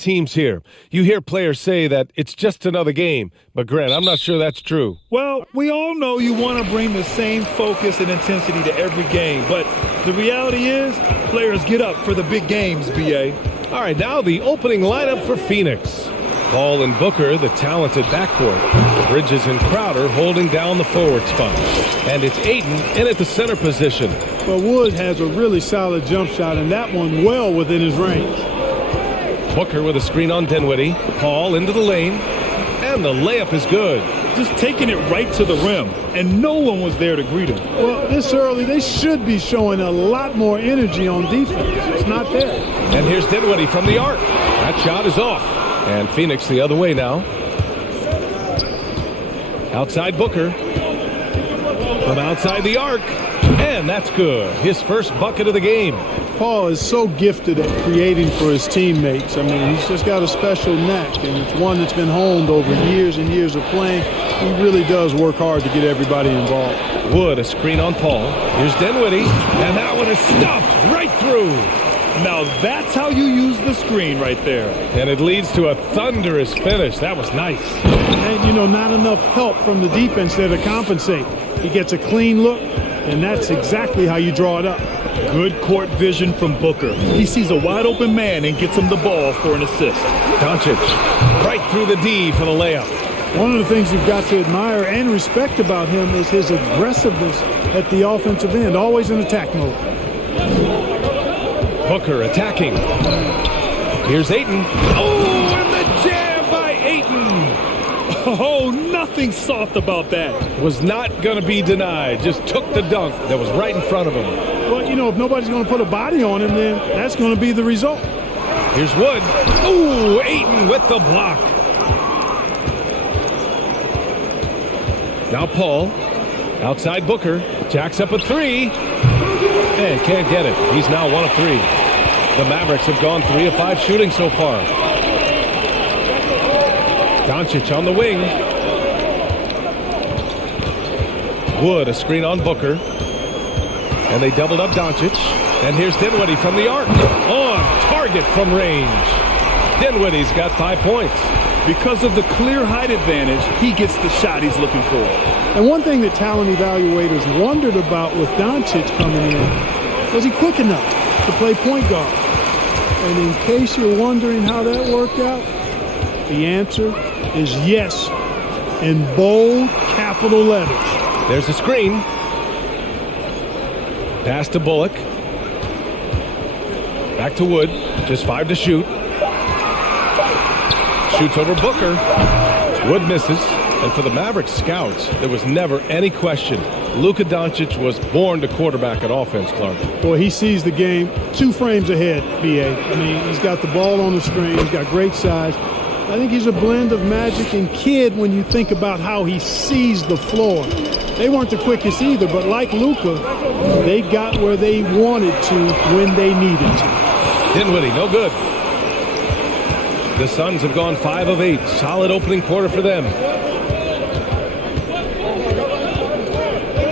teams here. You hear players say that it's just another game. But, Grant, I'm not sure that's true. Well, we all know you want to bring the same focus and intensity to every game. But the reality is players get up for the big games, B.A. All right, now the opening lineup for Phoenix. Paul and Booker, the talented backcourt. Bridges and Crowder holding down the forward spot. And it's Ayton in at the center position. Well, Wood has a really solid jump shot, and that one well within his range. Booker with a screen on Dinwiddie. Paul into the lane. And the layup is good. Just taking it right to the rim, and no one was there to greet him. Well, this early, they should be showing a lot more energy on defense. It's not there. And here's Dinwiddie from the arc. That shot is off. And Phoenix the other way now. Outside Booker. From outside the arc. And that's good. His first bucket of the game. Paul is so gifted at creating for his teammates. I mean, he's just got a special knack, and it's one that's been honed over years and years of playing. He really does work hard to get everybody involved. Wood, a screen on Paul. Here's Dinwiddie. And that one is stuffed right through. Now that's how you use the screen right there. And it leads to a thunderous finish. That was nice. And, you know, not enough help from the defense there to compensate. He gets a clean look, and that's exactly how you draw it up. Good court vision from Booker. He sees a wide-open man and gets him the ball for an assist. Doncic right through the D for the layup. One of the things you've got to admire and respect about him is his aggressiveness at the offensive end, always in attack mode. Booker attacking. Here's Ayton. Oh, and the jam by Ayton. Oh, nothing soft about that. Was not going to be denied. Just took the dunk that was right in front of him. Well, you know, if nobody's going to put a body on him, then that's going to be the result. Here's Wood. Oh, Ayton with the block. Now Paul. Outside Booker. Jacks up a three. And can't get it. He's now 1 of 3. The Mavericks have gone 3 of 5 shooting so far. Doncic on the wing. Wood, a screen on Booker. And they doubled up Doncic. And here's Dinwiddie from the arc. On target from range. Dinwiddie's got 5 points. Because of the clear height advantage, he gets the shot he's looking for. And one thing that talent evaluators wondered about with Doncic coming in, was he quick enough to play point guard? And in case you're wondering how that worked out, the answer is yes, in bold capital letters. There's a screen. Pass to Bullock. Back to Wood. Just 5 to shoot. Shoots over Booker. Wood misses. And for the Mavericks scouts, there was never any question. Luka Doncic was born to quarterback at offense, Clark. Boy, he sees the game 2 frames ahead, B.A. I mean, he's got the ball on the string. He's got great size. I think he's a blend of magic and kid when you think about how he sees the floor. They weren't the quickest either, but like Luka, they got where they wanted to when they needed to. Dinwiddie, no good. The Suns have gone 5 of 8. Solid opening quarter for them.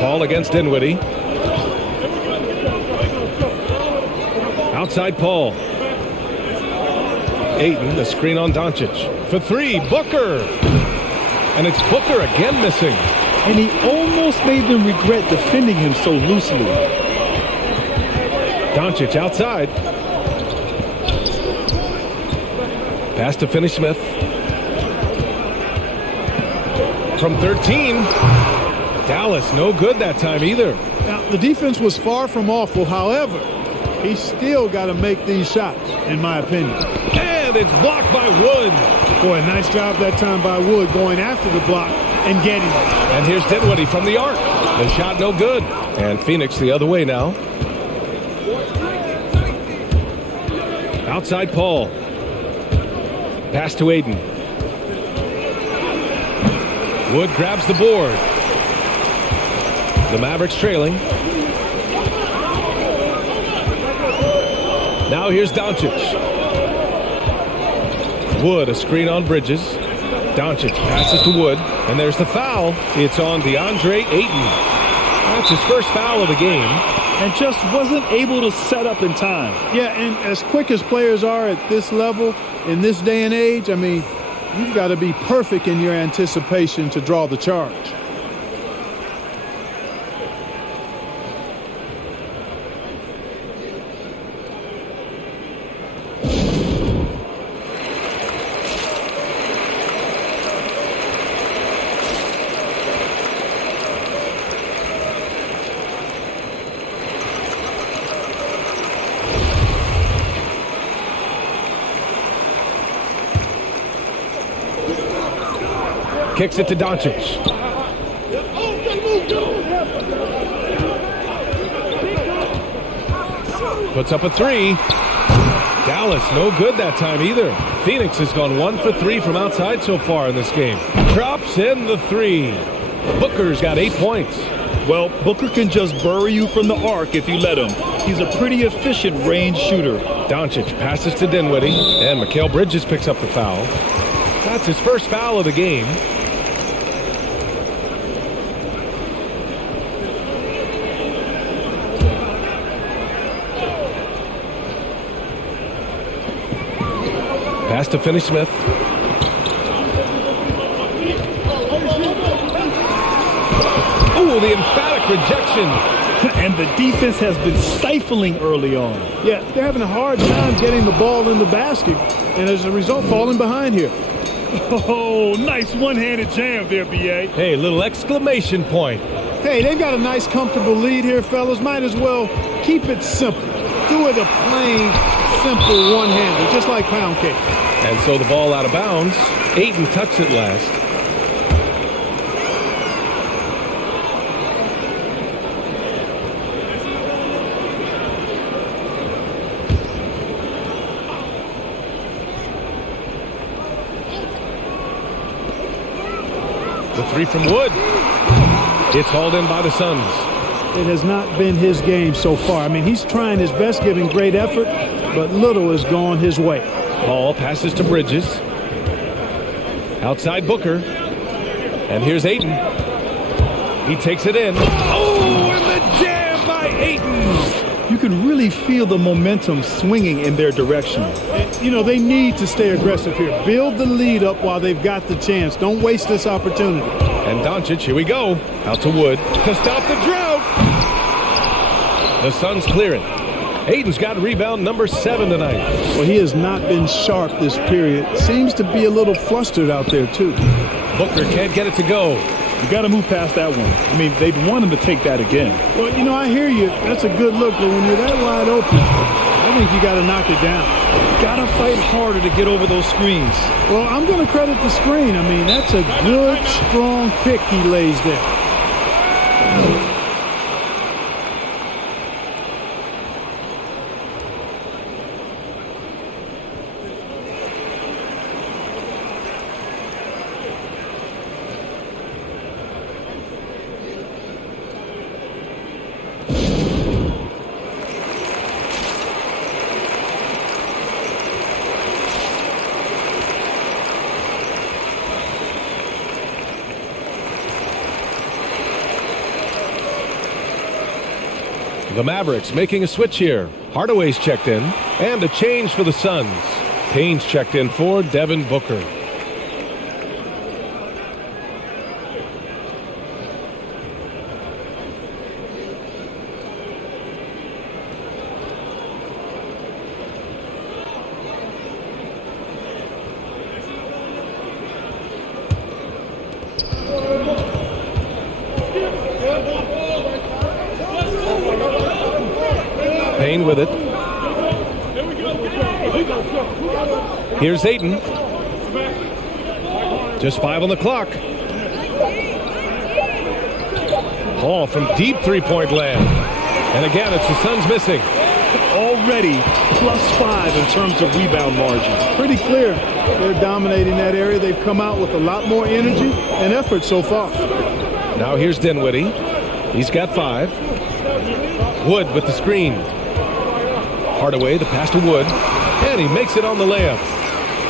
Paul against Dinwiddie. Outside Paul. Ayton, the screen on Doncic. For 3, Booker. And it's Booker again missing. And he almost made them regret defending him so loosely. Doncic outside. Pass to Finney-Smith. From 13. Dallas, no good that time either. Now, the defense was far from awful. However, he's still got to make these shots, in my opinion. And it's blocked by Wood. Boy, nice job that time by Wood going after the block and getting it. And here's Dinwiddie from the arc. The shot no good. And Phoenix the other way now. Outside Paul. Pass to Ayton. Wood grabs the board. The Mavericks trailing. Now here's Doncic. Wood, a screen on Bridges. Doncic passes to Wood, and there's the foul. It's on DeAndre Ayton. That's his first foul of the game. And just wasn't able to set up in time. Yeah, and as quick as players are at this level, In this day and age, I mean, you've got to be perfect in your anticipation to draw the charge. Kicks it to Doncic. Puts up a three. Dallas, no good that time either. Phoenix has gone 1 for 3 from outside so far in this game. Drops in the three. Booker's got 8 points. Well, Booker can just bury you from the arc if you let him. He's a pretty efficient range shooter. Doncic passes to Dinwiddie, and Mikal Bridges picks up the foul. That's his first foul of the game. Pass to Finney-Smith. Oh, the emphatic rejection. And the defense has been stifling early on. Yeah, they're having a hard time getting the ball in the basket, and as a result, falling behind here. Oh, nice one-handed jam there, B.A. Hey, little exclamation point. Hey, they've got a nice, comfortable lead here, fellas. Might as well keep it simple. Do it a plain, simple one-hander, just like pound cake. And so the ball out of bounds. Ayton touched it last. The three from Wood. It's hauled in by the Suns. It has not been his game so far. I mean, he's trying his best, giving great effort, but little has gone his way. Ball passes to Bridges. Outside Booker. And here's Ayton. He takes it in. Oh, and the jam by Ayton. You can really feel the momentum swinging in their direction. And, you know, they need to stay aggressive here. Build the lead up while they've got the chance. Don't waste this opportunity. And Doncic, here we go. Out to Wood to stop the drought. The Suns clear it. Ayton's got rebound number 7 tonight. Well, he has not been sharp this period. Seems to be a little flustered out there, too. Booker can't get it to go. You got to move past that one. I mean, they'd want him to take that again. Well, you know, I hear you. That's a good look, but when you're that wide open, I think you got to knock it down. Got to fight harder to get over those screens. Well, I'm going to credit the screen. I mean, that's a good, strong pick he lays there. The Mavericks making a switch here. Hardaway's checked in. And a change for the Suns. Payne's checked in for Devin Booker. Payne with it. Here's Ayton. Just 5 on the clock. Paul from deep three-point land. And again, it's the Suns missing. Already +5 in terms of rebound margin. Pretty clear. They're dominating that area. They've come out with a lot more energy and effort so far. Now here's Dinwiddie. He's got 5. Wood with the screen. Hardaway, the pass to Wood. And he makes it on the layup.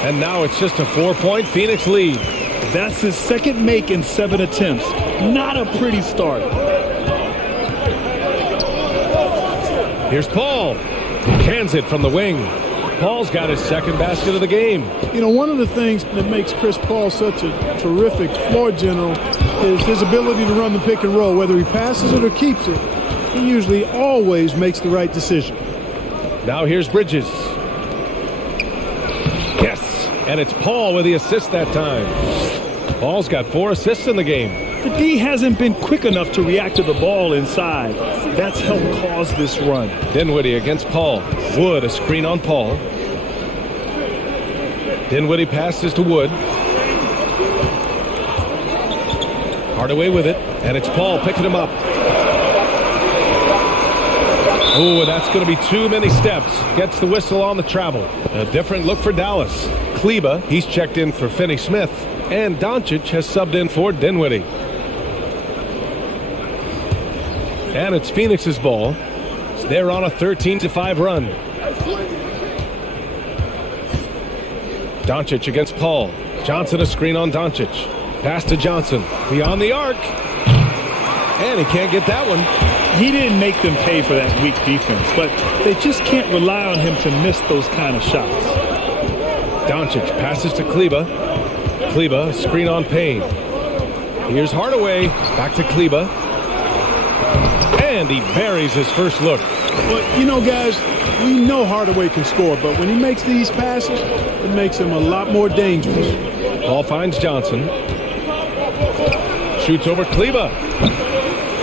And now it's just a 4-point Phoenix lead. That's his second make in 7 attempts. Not a pretty start. Here's Paul. He cans it from the wing. Paul's got his second basket of the game. You know, one of the things that makes Chris Paul such a terrific floor general is his ability to run the pick and roll. Whether he passes it or keeps it, he usually always makes the right decision. Now here's Bridges. Yes, and it's Paul with the assist that time. Paul's got 4 assists in the game. The D hasn't been quick enough to react to the ball inside. That's helped cause this run. Dinwiddie against Paul. Wood, a screen on Paul. Dinwiddie passes to Wood. Hardaway with it, and it's Paul picking him up. Oh, that's going to be too many steps. Gets the whistle on the travel. A different look for Dallas. Kleba, he's checked in for Finney Smith, and Doncic has subbed in for Dinwiddie. And it's Phoenix's ball. They're on a 13-5 run. Doncic against Paul. Johnson a screen on Doncic. Pass to Johnson. Beyond the arc. And he can't get that one. He didn't make them pay for that weak defense, but they just can't rely on him to miss those kind of shots. Doncic passes to Kleba. Kleba, screen on Payne. Here's Hardaway. Back to Kleba. And he buries his first look. Well, you know, guys, we know Hardaway can score, but when he makes these passes, it makes him a lot more dangerous. Ball finds Johnson. Shoots over Kleba.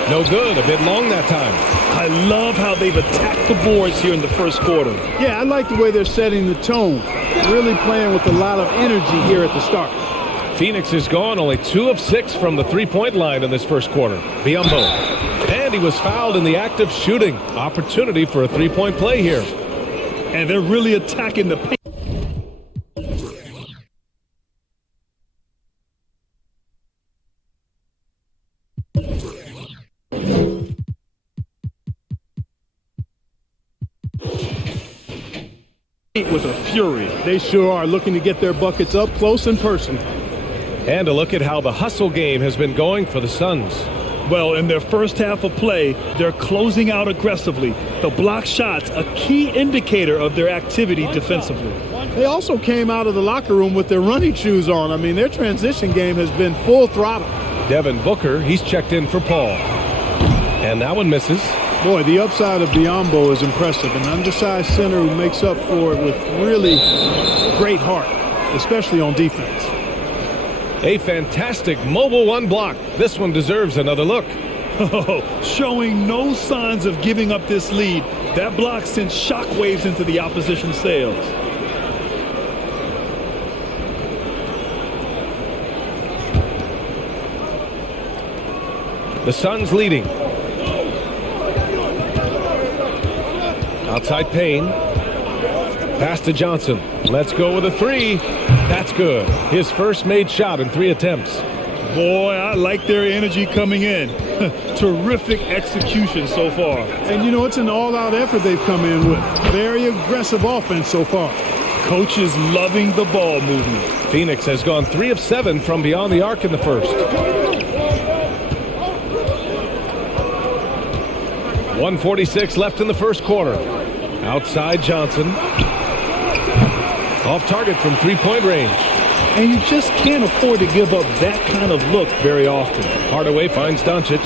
No good. A bit long that time. I love how they've attacked the boards here in the first quarter. Yeah, I like the way they're setting the tone. Really playing with a lot of energy here at the start. Phoenix is gone, only 2 of 6 from the three-point line in this first quarter. Biyombo. And he was fouled in the act of shooting. Opportunity for a three-point play here. And they're really attacking the paint. With a fury. They sure are looking to get their buckets up close and personal. And a look at how the hustle game has been going for the Suns. Well, in their first half of play, they're closing out aggressively. The block shots, a key indicator of their activity defensively. They also came out of the locker room with their running shoes on. I mean, their transition game has been full throttle. Devin Booker, he's checked in for Paul. And that one misses. Boy, the upside of Biyombo is impressive. An undersized center who makes up for it with really great heart, especially on defense. A fantastic mobile one block. This one deserves another look. Showing no signs of giving up this lead. That block sent shockwaves into the opposition sails. The Suns leading. Outside Payne. Pass to Johnson. Let's go with a 3. That's good. His first made shot in 3 attempts. Boy, I like their energy coming in. Terrific execution so far. And, you know, it's an all-out effort they've come in with. Very aggressive offense so far. Coach is loving the ball movement. Phoenix has gone 3 of 7 from beyond the arc in the first. 1:46 left in the first quarter. Outside Johnson. Off target from three-point range. And you just can't afford to give up that kind of look very often. Hardaway finds Doncic.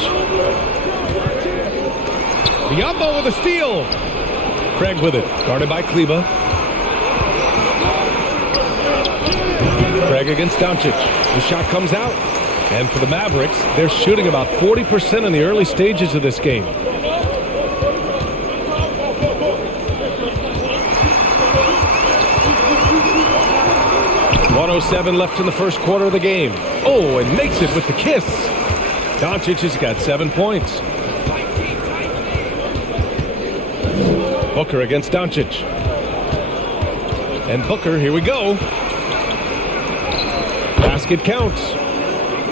Biyombo with a steal. Craig with it. Guarded by Kleba. Craig against Doncic. The shot comes out. And for the Mavericks, they're shooting about 40% in the early stages of this game. 1:07 left in the first quarter of the game. Oh, and makes it with the kiss. Doncic has got 7 points. Booker against Doncic. And Booker, here we go. Basket counts.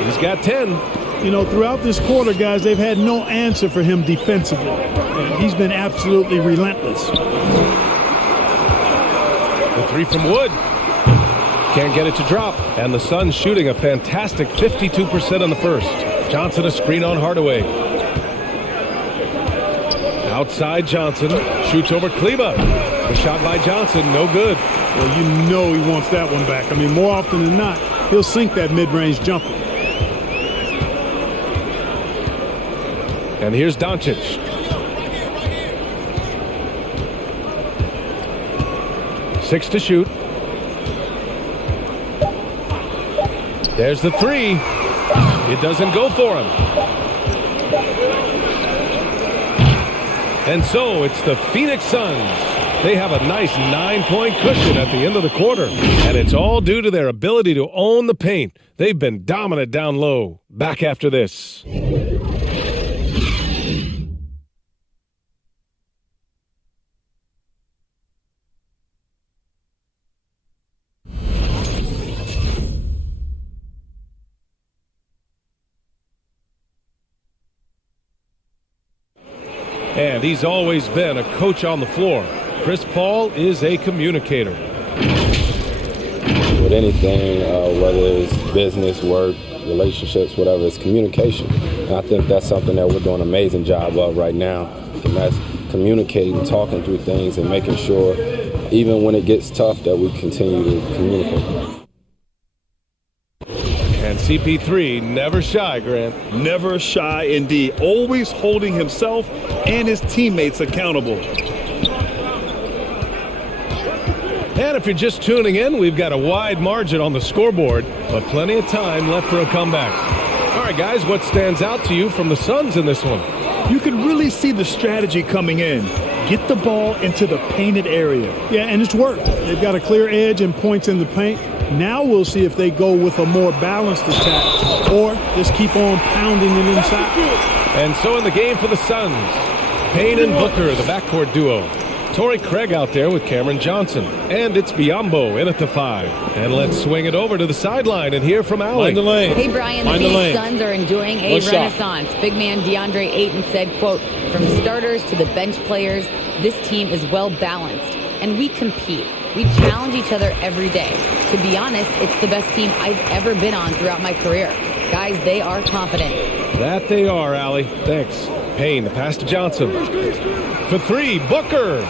He's got 10. You know, throughout this quarter, guys, they've had no answer for him defensively. And he's been absolutely relentless. The 3 from Wood. Can't get it to drop. And the Suns shooting a fantastic 52% on the first. Johnson a screen on Hardaway. Outside Johnson. Shoots over Kleba. The shot by Johnson, no good. Well, you know he wants that one back. I mean, more often than not, he'll sink that mid-range jumper. And here's Doncic. Six to shoot. There's the three. It doesn't go for him. And so it's the Phoenix Suns. They have a nice 9-point cushion at the end of the quarter. And it's all due to their ability to own the paint. They've been dominant down low. Back after this. And he's always been a coach on the floor. Chris Paul is a communicator. With anything, whether it's business, work, relationships, whatever, it's communication. And I think that's something that we're doing an amazing job of right now. And that's communicating, talking through things, and making sure, even when it gets tough, that we continue to communicate. And CP3, never shy, Grant. Never shy indeed. Always holding himself and his teammates accountable. And if you're just tuning in, we've got a wide margin on the scoreboard, but plenty of time left for a comeback. All right, guys, what stands out to you from the Suns in this one? You can really see the strategy coming in. Get the ball into the painted area. Yeah, and it's worked. They've got a clear edge and points in the paint. Now we'll see if they go with a more balanced attack or just keep on pounding it inside. And so in the game for the Suns, Payne and Booker, the backcourt duo. Torrey Craig out there with Cameron Johnson. And it's Biyombo in at the 5. And let's swing it over to the sideline and hear from Allie. Find the lane. Hey, Brian, the Phoenix Suns are enjoying a renaissance. Big man DeAndre Ayton said, quote, "From starters to the bench players, this team is well balanced, and we compete. We challenge each other every day. To be honest, it's the best team I've ever been on throughout my career. Guys, they are confident." That they are, Allie. Thanks. Payne, the pass to Johnson. For three, Booker.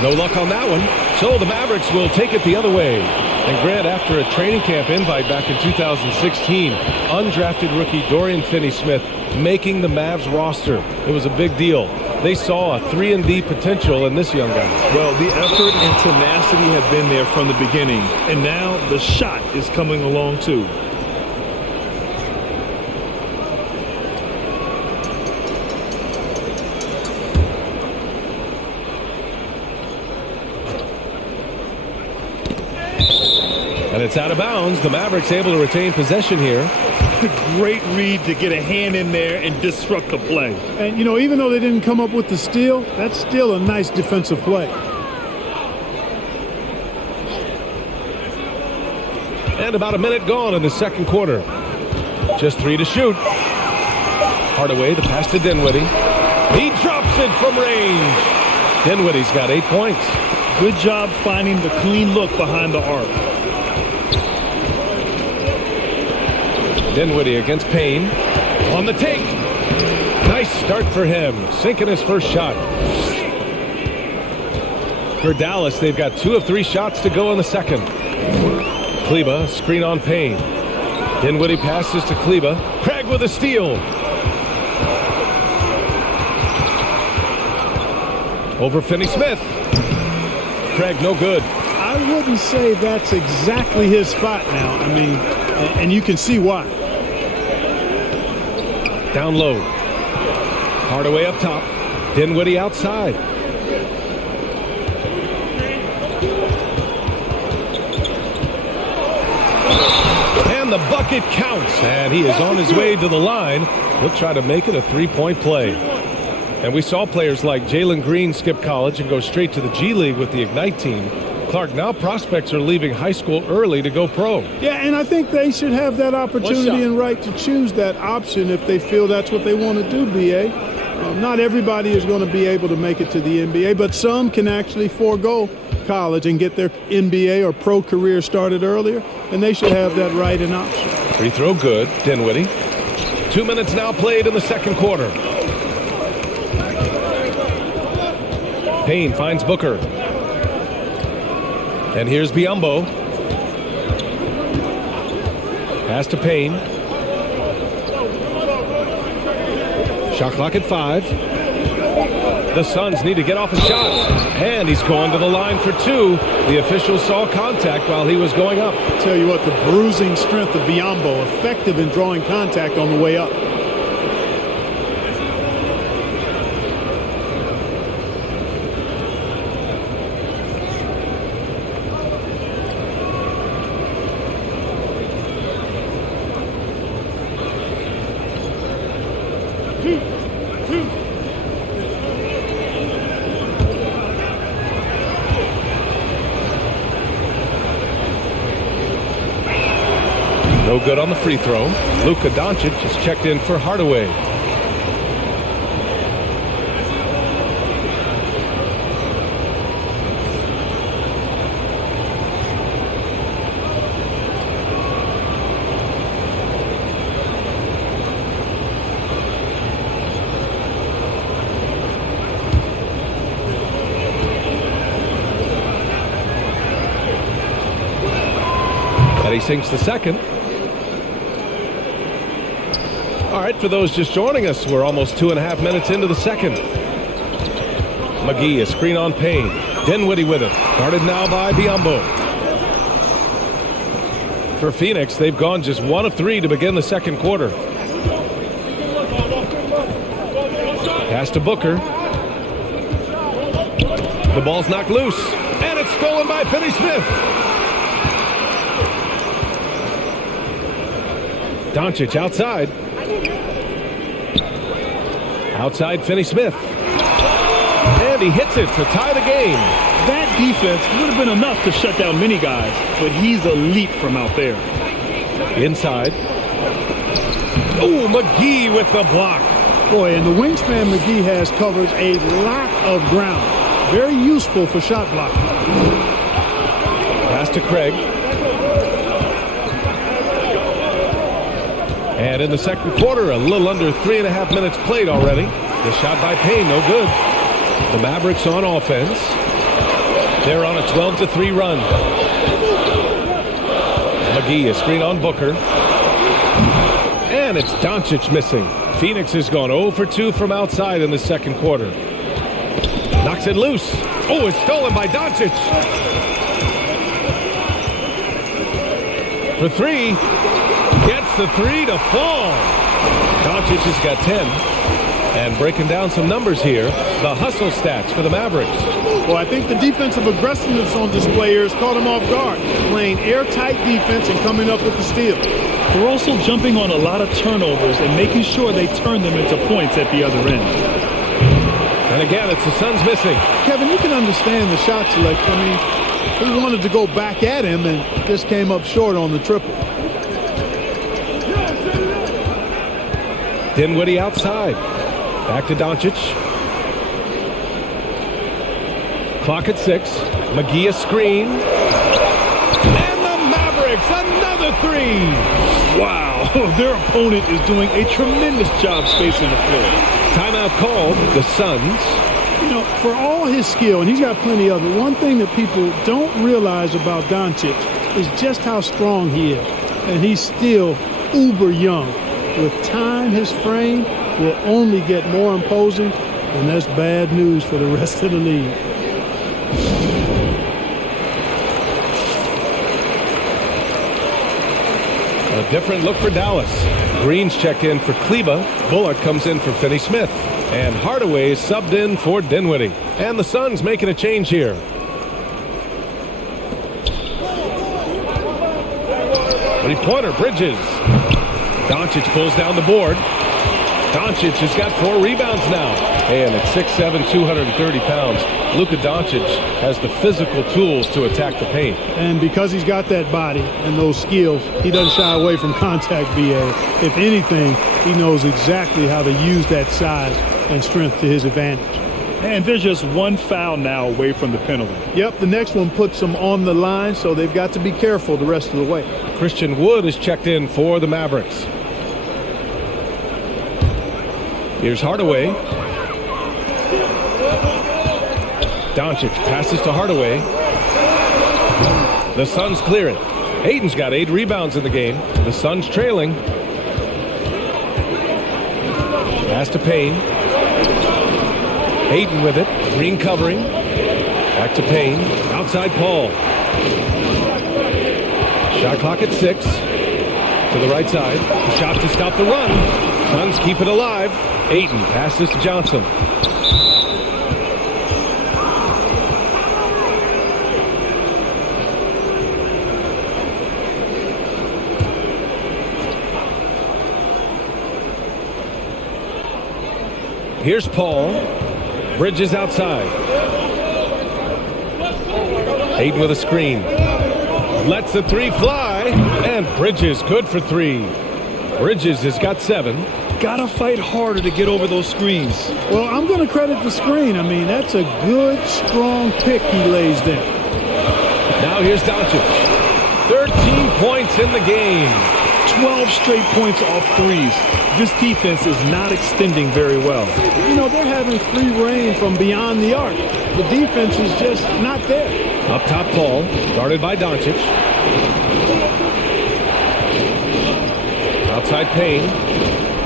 No luck on that one. So the Mavericks will take it the other way. And Grant, after a training camp invite back in 2016, undrafted rookie Dorian Finney-Smith making the Mavs roster. It was a big deal. They saw a 3-and-D potential in this young guy. Well, the effort and tenacity have been there from the beginning. And now the shot is coming along too. And it's out of bounds. The Mavericks able to retain possession here. Great read to get a hand in there and disrupt the play. And, you know, even though they didn't come up with the steal, that's still a nice defensive play. And about a minute gone in the second quarter. Just 3 to shoot. Hardaway, the pass to Dinwiddie. He drops it from range. Dinwiddie's got 8 points. Good job finding the clean look behind the arc. Dinwiddie against Payne. On the take. Nice start for him. Sinking his first shot. For Dallas, they've got 2 of 3 shots to go in the second. Kleba, screen on Payne. Dinwiddie passes to Kleba. Craig with a steal. Over Finney-Smith. Craig, no good. I wouldn't say that's exactly his spot now. I mean, and you can see why. Down low. Hardaway up top. Dinwiddie outside. And the bucket counts. And he is on his way to the line. He'll try to make it a 3-point play. And we saw players like Jalen Green skip college and go straight to the G League with the Ignite team. Clark, now prospects are leaving high school early to go pro. Yeah, and I think they should have that opportunity and right to choose that option if they feel that's what they want to do, B.A. Not everybody is going to be able to make it to the NBA, but some can actually forego college and get their NBA or pro career started earlier, and they should have that right and option. Free throw good, Dinwiddie. 2 minutes now played in the second quarter. Payne finds Booker. And here's Biyombo. Pass to Payne. Shot clock at 5. The Suns need to get off a shot. And he's going to the line for 2. The official saw contact while he was going up. Tell you what, the bruising strength of Biyombo, effective in drawing contact on the way up. No good on the free throw. Luka Doncic is checked in for Hardaway. And he sinks the second. All right, for those just joining us, we're almost 2.5 minutes into the second. McGee, a screen on Payne. Dinwiddie with it. Guarded now by Biyombo. For Phoenix, they've gone just 1 of 3 to begin the second quarter. Pass to Booker. The ball's knocked loose. And it's stolen by Finney-Smith. Doncic outside. Outside Finney-Smith. And he hits it to tie the game. That defense would have been enough to shut down many guys, but he's elite from out there. Inside. Oh, McGee with the block. Boy, and the wingspan McGee has covers a lot of ground. Very useful for shot blocking. Pass to Craig. And in the second quarter, a little under 3.5 minutes played already. The shot by Payne, no good. The Mavericks on offense. They're on a 12-3 run. McGee, a screen on Booker. And it's Doncic missing. Phoenix has gone 0 for 2 from outside in the second quarter. Knocks it loose. Oh, it's stolen by Doncic. For 3. Gets the 3 to fall. Doncic has got 10. And breaking down some numbers here, the hustle stats for the Mavericks. Well, I think the defensive aggressiveness on display here has caught them off guard. Playing airtight defense and coming up with the steal. They're also jumping on a lot of turnovers and making sure they turn them into points at the other end. And again, it's the Suns missing. Kevin, you can understand the shot selection. I mean, he wanted to go back at him and just came up short on the triple. Dinwiddie outside. Back to Doncic. Clock at 6. McGee a screen. And the Mavericks, another 3. Wow, their opponent is doing a tremendous job spacing the floor. Timeout called. The Suns. You know, for all his skill, and he's got plenty of it, one thing that people don't realize about Doncic is just how strong he is. And he's still uber young. With time, his frame will only get more imposing, and that's bad news for the rest of the league. A different look for Dallas. Green's checked in for Kleba. Bullock comes in for Finney-Smith. And Hardaway is subbed in for Dinwiddie. And the Suns making a change here. Three-pointer, Bridges. Doncic pulls down the board. Doncic has got 4 rebounds now. And at 6'7", 230 pounds, Luka Doncic has the physical tools to attack the paint. And because he's got that body and those skills, he doesn't shy away from contact, BA. If anything, he knows exactly how to use that size and strength to his advantage. And there's just one foul now away from the penalty. Yep, the next one puts them on the line, so they've got to be careful the rest of the way. Christian Wood is checked in for the Mavericks. Here's Hardaway. Doncic passes to Hardaway. The Suns clear it. Ayton's got 8 rebounds in the game. The Suns trailing. Pass to Payne. Ayton with it. Green covering. Back to Payne. Outside Paul. Shot clock at 6. To the right side. The shot to stop the run. Suns keep it alive. Ayton passes to Johnson. Here's Paul. Bridges outside. Ayton with a screen. Lets the 3 fly. And Bridges good for 3. Bridges has got 7. Gotta fight harder to get over those screens. Well, I'm going to credit the screen. I mean, that's a good, strong pick he lays there. Now here's Doncic. 13 points in the game. 12 straight points off threes. This defense is not extending very well. You know, they're having free reign from beyond the arc. The defense is just not there. Up top, Paul. Guarded by Doncic. Outside Payne.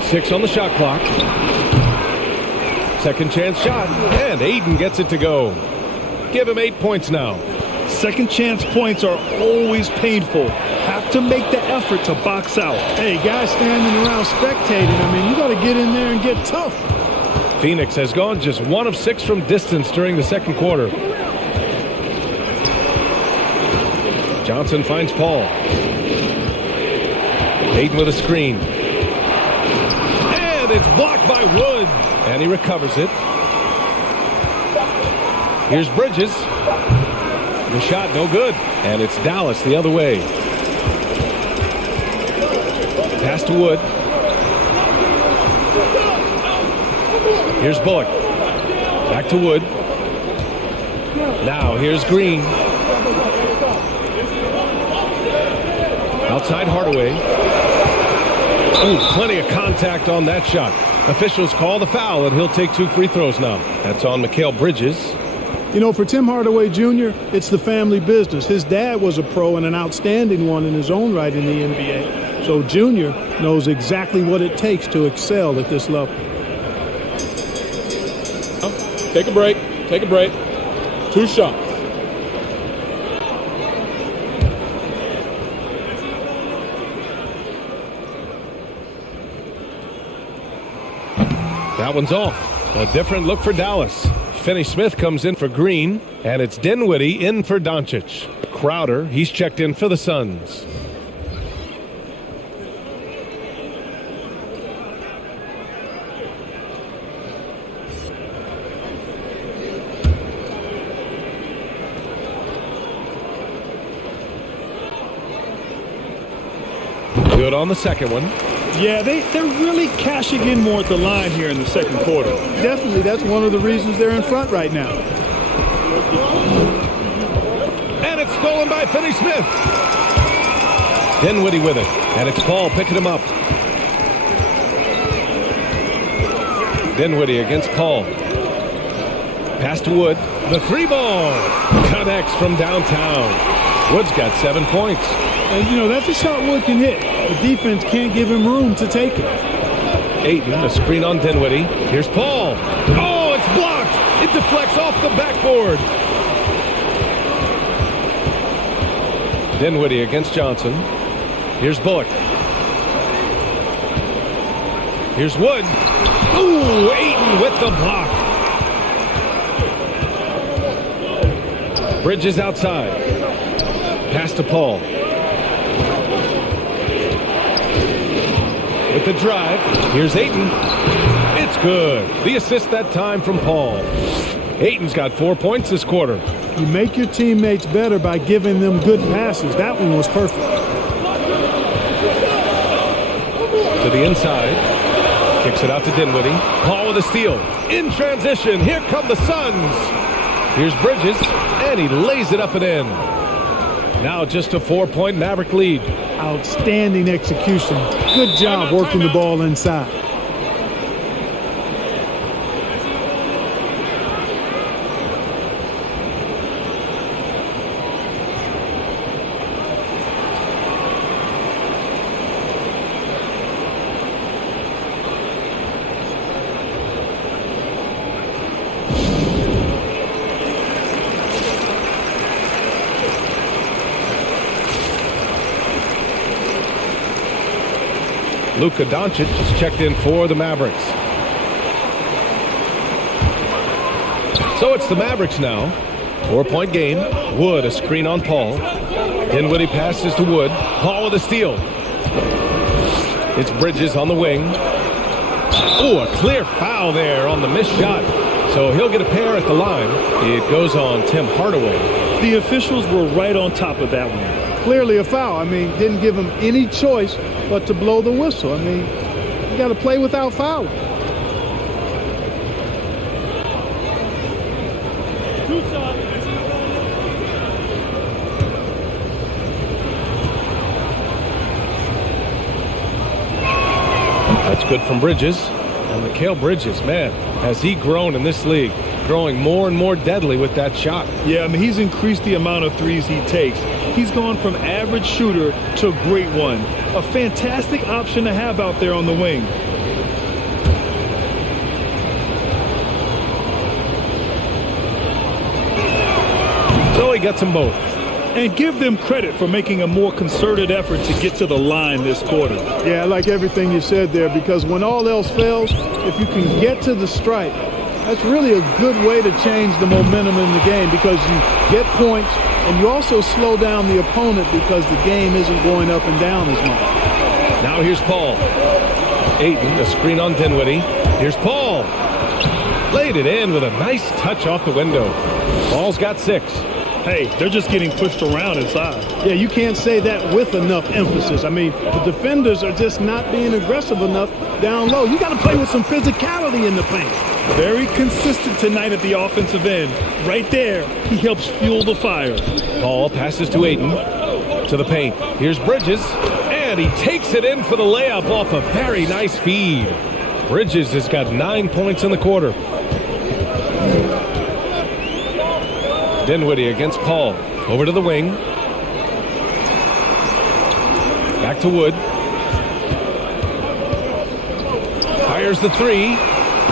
6 on the shot clock. Second chance shot. And Ayton gets it to go. Give him 8 points now. Second chance points are always painful. Have to make the effort to box out. Hey, guys standing around spectating, I mean, you got to get in there and get tough. Phoenix has gone just 1 of 6 from distance during the second quarter. Johnson finds Paul. Ayton with a screen. And it's blocked by Wood. And he recovers it. Here's Bridges. The shot no good. And it's Dallas the other way. Pass to Wood. Here's Bullock. Back to Wood. Now here's Green. Outside Hardaway. Oh, plenty of contact on that shot. Officials call the foul, and he'll take 2 free throws now. That's on Mikal Bridges. You know, for Tim Hardaway Jr., it's the family business. His dad was a pro and an outstanding one in his own right in the NBA. So Jr. knows exactly what it takes to excel at this level. Take a break. Take a break. 2 shots. That one's off. A different look for Dallas. Finney-Smith comes in for Green, and it's Dinwiddie in for Doncic. Crowder, he's checked in for the Suns. Good on the second one. Yeah, they're really cashing in more at the line here in the second quarter. Definitely, that's one of the reasons they're in front right now. And it's stolen by Finney-Smith. Dinwiddie with it, and it's Paul picking him up. Dinwiddie against Paul. Pass to Wood. The 3-ball connects from downtown. Wood's got 7 points. And, you know, that's a shot Wood can hit. The defense can't give him room to take it. Ayton, a screen on Dinwiddie. Here's Paul. Oh, it's blocked. It deflects off the backboard. Dinwiddie against Johnson. Here's Bullock. Here's Wood. Ooh, Ayton with the block. Bridges outside. Pass to Paul. With the drive, here's Ayton. It's good. The assist that time from Paul. Ayton's got 4 points this quarter. You make your teammates better by giving them good passes. That one was perfect. To the inside. Kicks it out to Dinwiddie. Paul with a steal. In transition, here come the Suns. Here's Bridges, and he lays it up and in. Now just a 4-point Maverick lead. Outstanding execution. Good job working the ball inside. Luka Doncic is checked in for the Mavericks. So it's the Mavericks now. 4-point game. Wood a screen on Paul. Dinwiddie passes to Wood. Paul with a steal. It's Bridges on the wing. Oh, a clear foul there on the missed shot. So he'll get a pair at the line. It goes on Tim Hardaway. The officials were right on top of that one. Clearly a foul. I mean, didn't give him any choice but to blow the whistle. I mean, you got to play without fouling. That's good from Bridges. And Mikal Bridges, man, has he grown in this league, growing more and more deadly with that shot. Yeah, I mean, he's increased the amount of threes he takes. He's gone from average shooter to a great one. A fantastic option to have out there on the wing. So he gets them both. And give them credit for making a more concerted effort to get to the line this quarter. Yeah, I like everything you said there, because when all else fails, if you can get to the stripe, that's really a good way to change the momentum in the game, because you get points and you also slow down the opponent because the game isn't going up and down as much. Now here's Paul. Ayton, a screen on Dinwiddie. Here's Paul. Laid it in with a nice touch off the window. Paul's got 6. Hey, they're just getting pushed around inside. Yeah, you can't say that with enough emphasis. I mean, the defenders are just not being aggressive enough down low. You got to play with some physicality in the paint. Very consistent tonight at the offensive end. Right there, he helps fuel the fire. Paul passes to Ayton. To the paint. Here's Bridges. And he takes it in for the layup off a very nice feed. Bridges has got 9 points in the quarter. Dinwiddie against Paul. Over to the wing. Back to Wood. Fires the 3.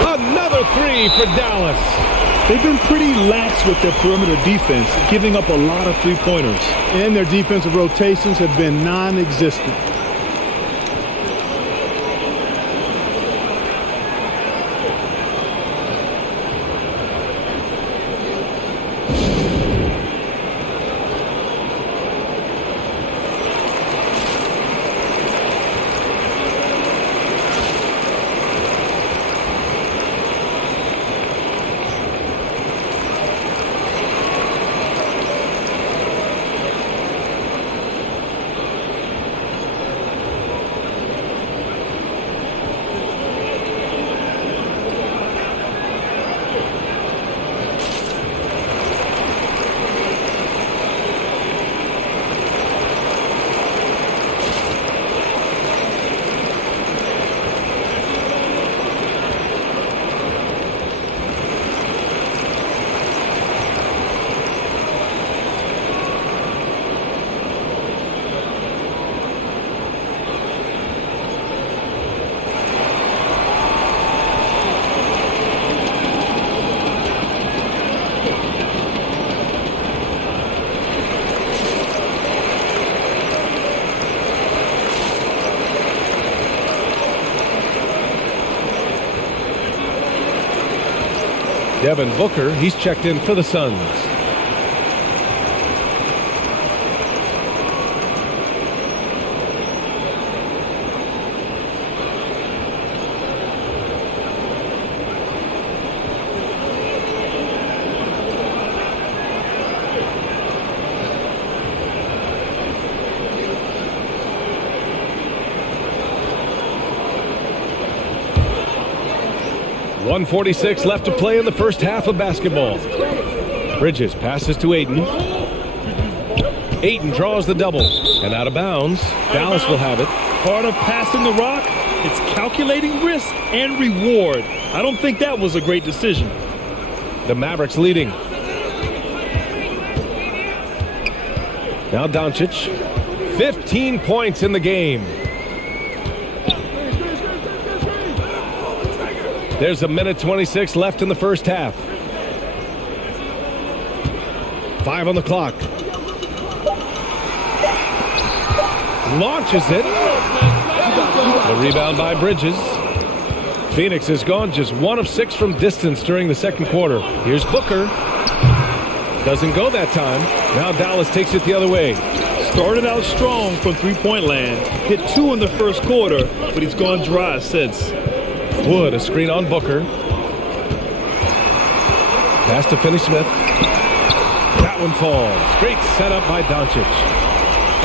Another 3 for Dallas. They've been pretty lax with their perimeter defense, giving up a lot of three-pointers. And their defensive rotations have been non-existent. Devin Booker, he's checked in for the Suns. .146 left to play in the first half of basketball. Bridges passes to Ayton. Ayton draws the double. And out of bounds. Dallas will have it. Part of passing the rock, it's calculating risk and reward. I don't think that was a great decision. The Mavericks leading. Now Doncic. 15 points in the game. There's 1:26 left in the first half. 5 on the clock. Launches it. The rebound by Bridges. Phoenix has gone just 1 of 6 from distance during the second quarter. Here's Booker. Doesn't go that time. Now Dallas takes it the other way. Started out strong from three-point land. Hit 2 in the first quarter, but he's gone dry since. Wood, a screen on Booker. Pass to Finney-Smith. That one falls. Great setup by Doncic.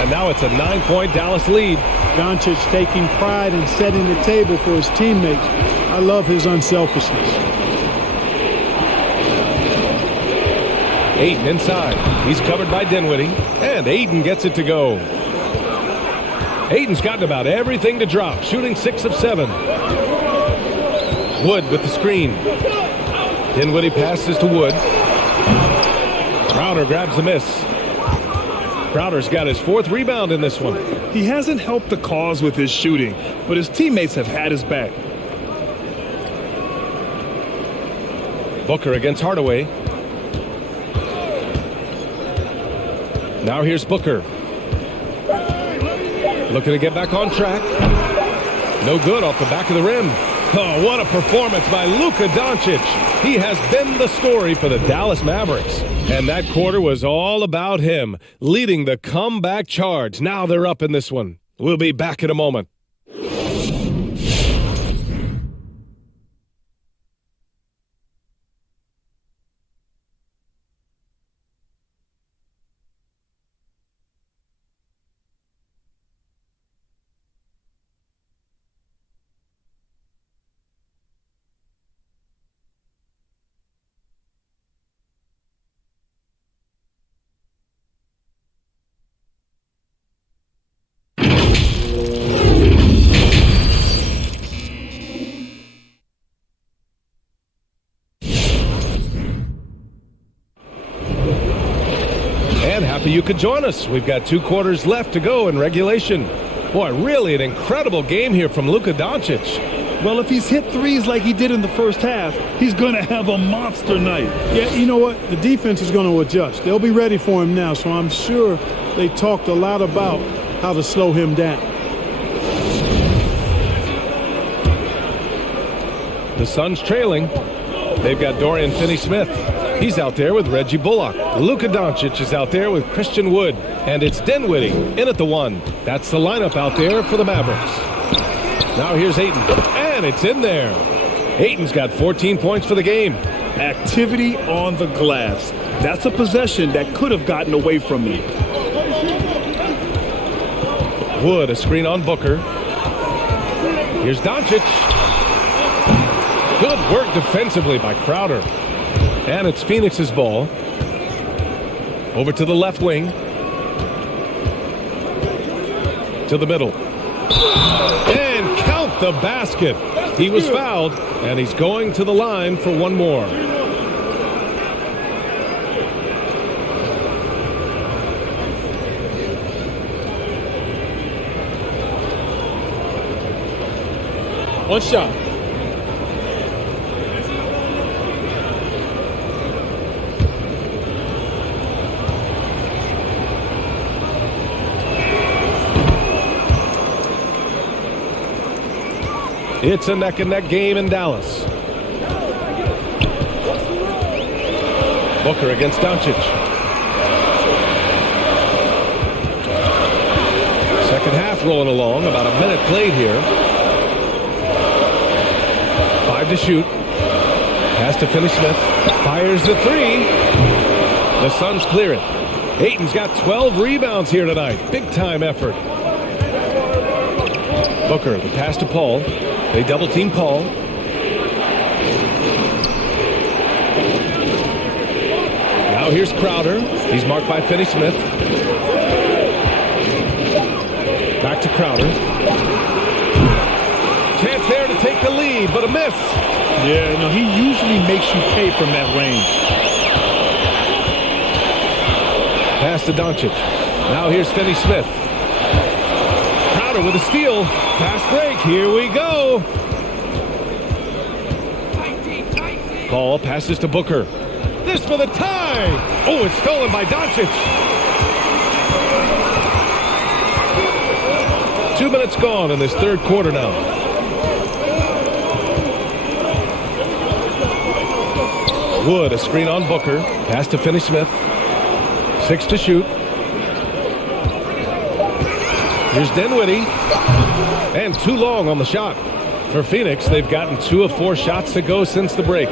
And now it's a 9-point Dallas lead. Doncic taking pride in setting the table for his teammates. I love his unselfishness. Ayton inside. He's covered by Dinwiddie. And Ayton gets it to go. Ayton's gotten about everything to drop. Shooting 6 of 7. Wood with the screen. Dinwiddie passes to Wood. Crowder grabs the miss. Crowder's got his 4th rebound in this one. He hasn't helped the cause with his shooting, but his teammates have had his back. Booker against Hardaway. Now here's Booker. Looking to get back on track. No good off the back of the rim. Oh, what a performance by Luka Doncic. He has been the story for the Dallas Mavericks. And that quarter was all about him, leading the comeback charge. Now they're up in this one. We'll be back in a moment. You could join us. We've got 2 quarters left to go in regulation. Boy, really an incredible game here from Luka Doncic. Well, if he's hit threes like he did in the first half, he's going to have a monster night. Yeah, you know what? The defense is going to adjust. They'll be ready for him now, so I'm sure they talked a lot about how to slow him down. The Suns trailing. They've got Dorian Finney-Smith. He's out there with Reggie Bullock. Luka Doncic is out there with Christian Wood. And it's Dinwiddie in at the 1. That's the lineup out there for the Mavericks. Now here's Ayton. And it's in there. Ayton's got 14 points for the game. Activity on the glass. That's a possession that could have gotten away from me. Wood, a screen on Booker. Here's Doncic. Good work defensively by Crowder. And it's Phoenix's ball. Over to the left wing. To the middle. And count the basket. He was fouled, and he's going to the line for one more. One shot. It's a neck-and-neck game in Dallas. Booker against Doncic. Second half rolling along. About a minute played here. 5 to shoot. Pass to Finney-Smith. Fires the 3. The Suns clear it. Ayton's got 12 rebounds here tonight. Big-time effort. Booker, the pass to Paul. They double-team Paul. Now here's Crowder. He's marked by Finney-Smith. Back to Crowder. Chance there to take the lead, but a miss. Yeah, no, he usually makes you pay from that range. Pass to Doncic. Now here's Finney-Smith. Crowder with a steal. Fast break. Here we go. Paul passes to Booker. This for the tie. Oh, it's stolen by Doncic. 2 minutes gone in this third quarter now. Wood, a screen on Booker. Pass to Finney-Smith. 6 to shoot. Here's Dinwiddie. And too long on the shot. For Phoenix, they've gotten 2 of 4 shots to go since the break.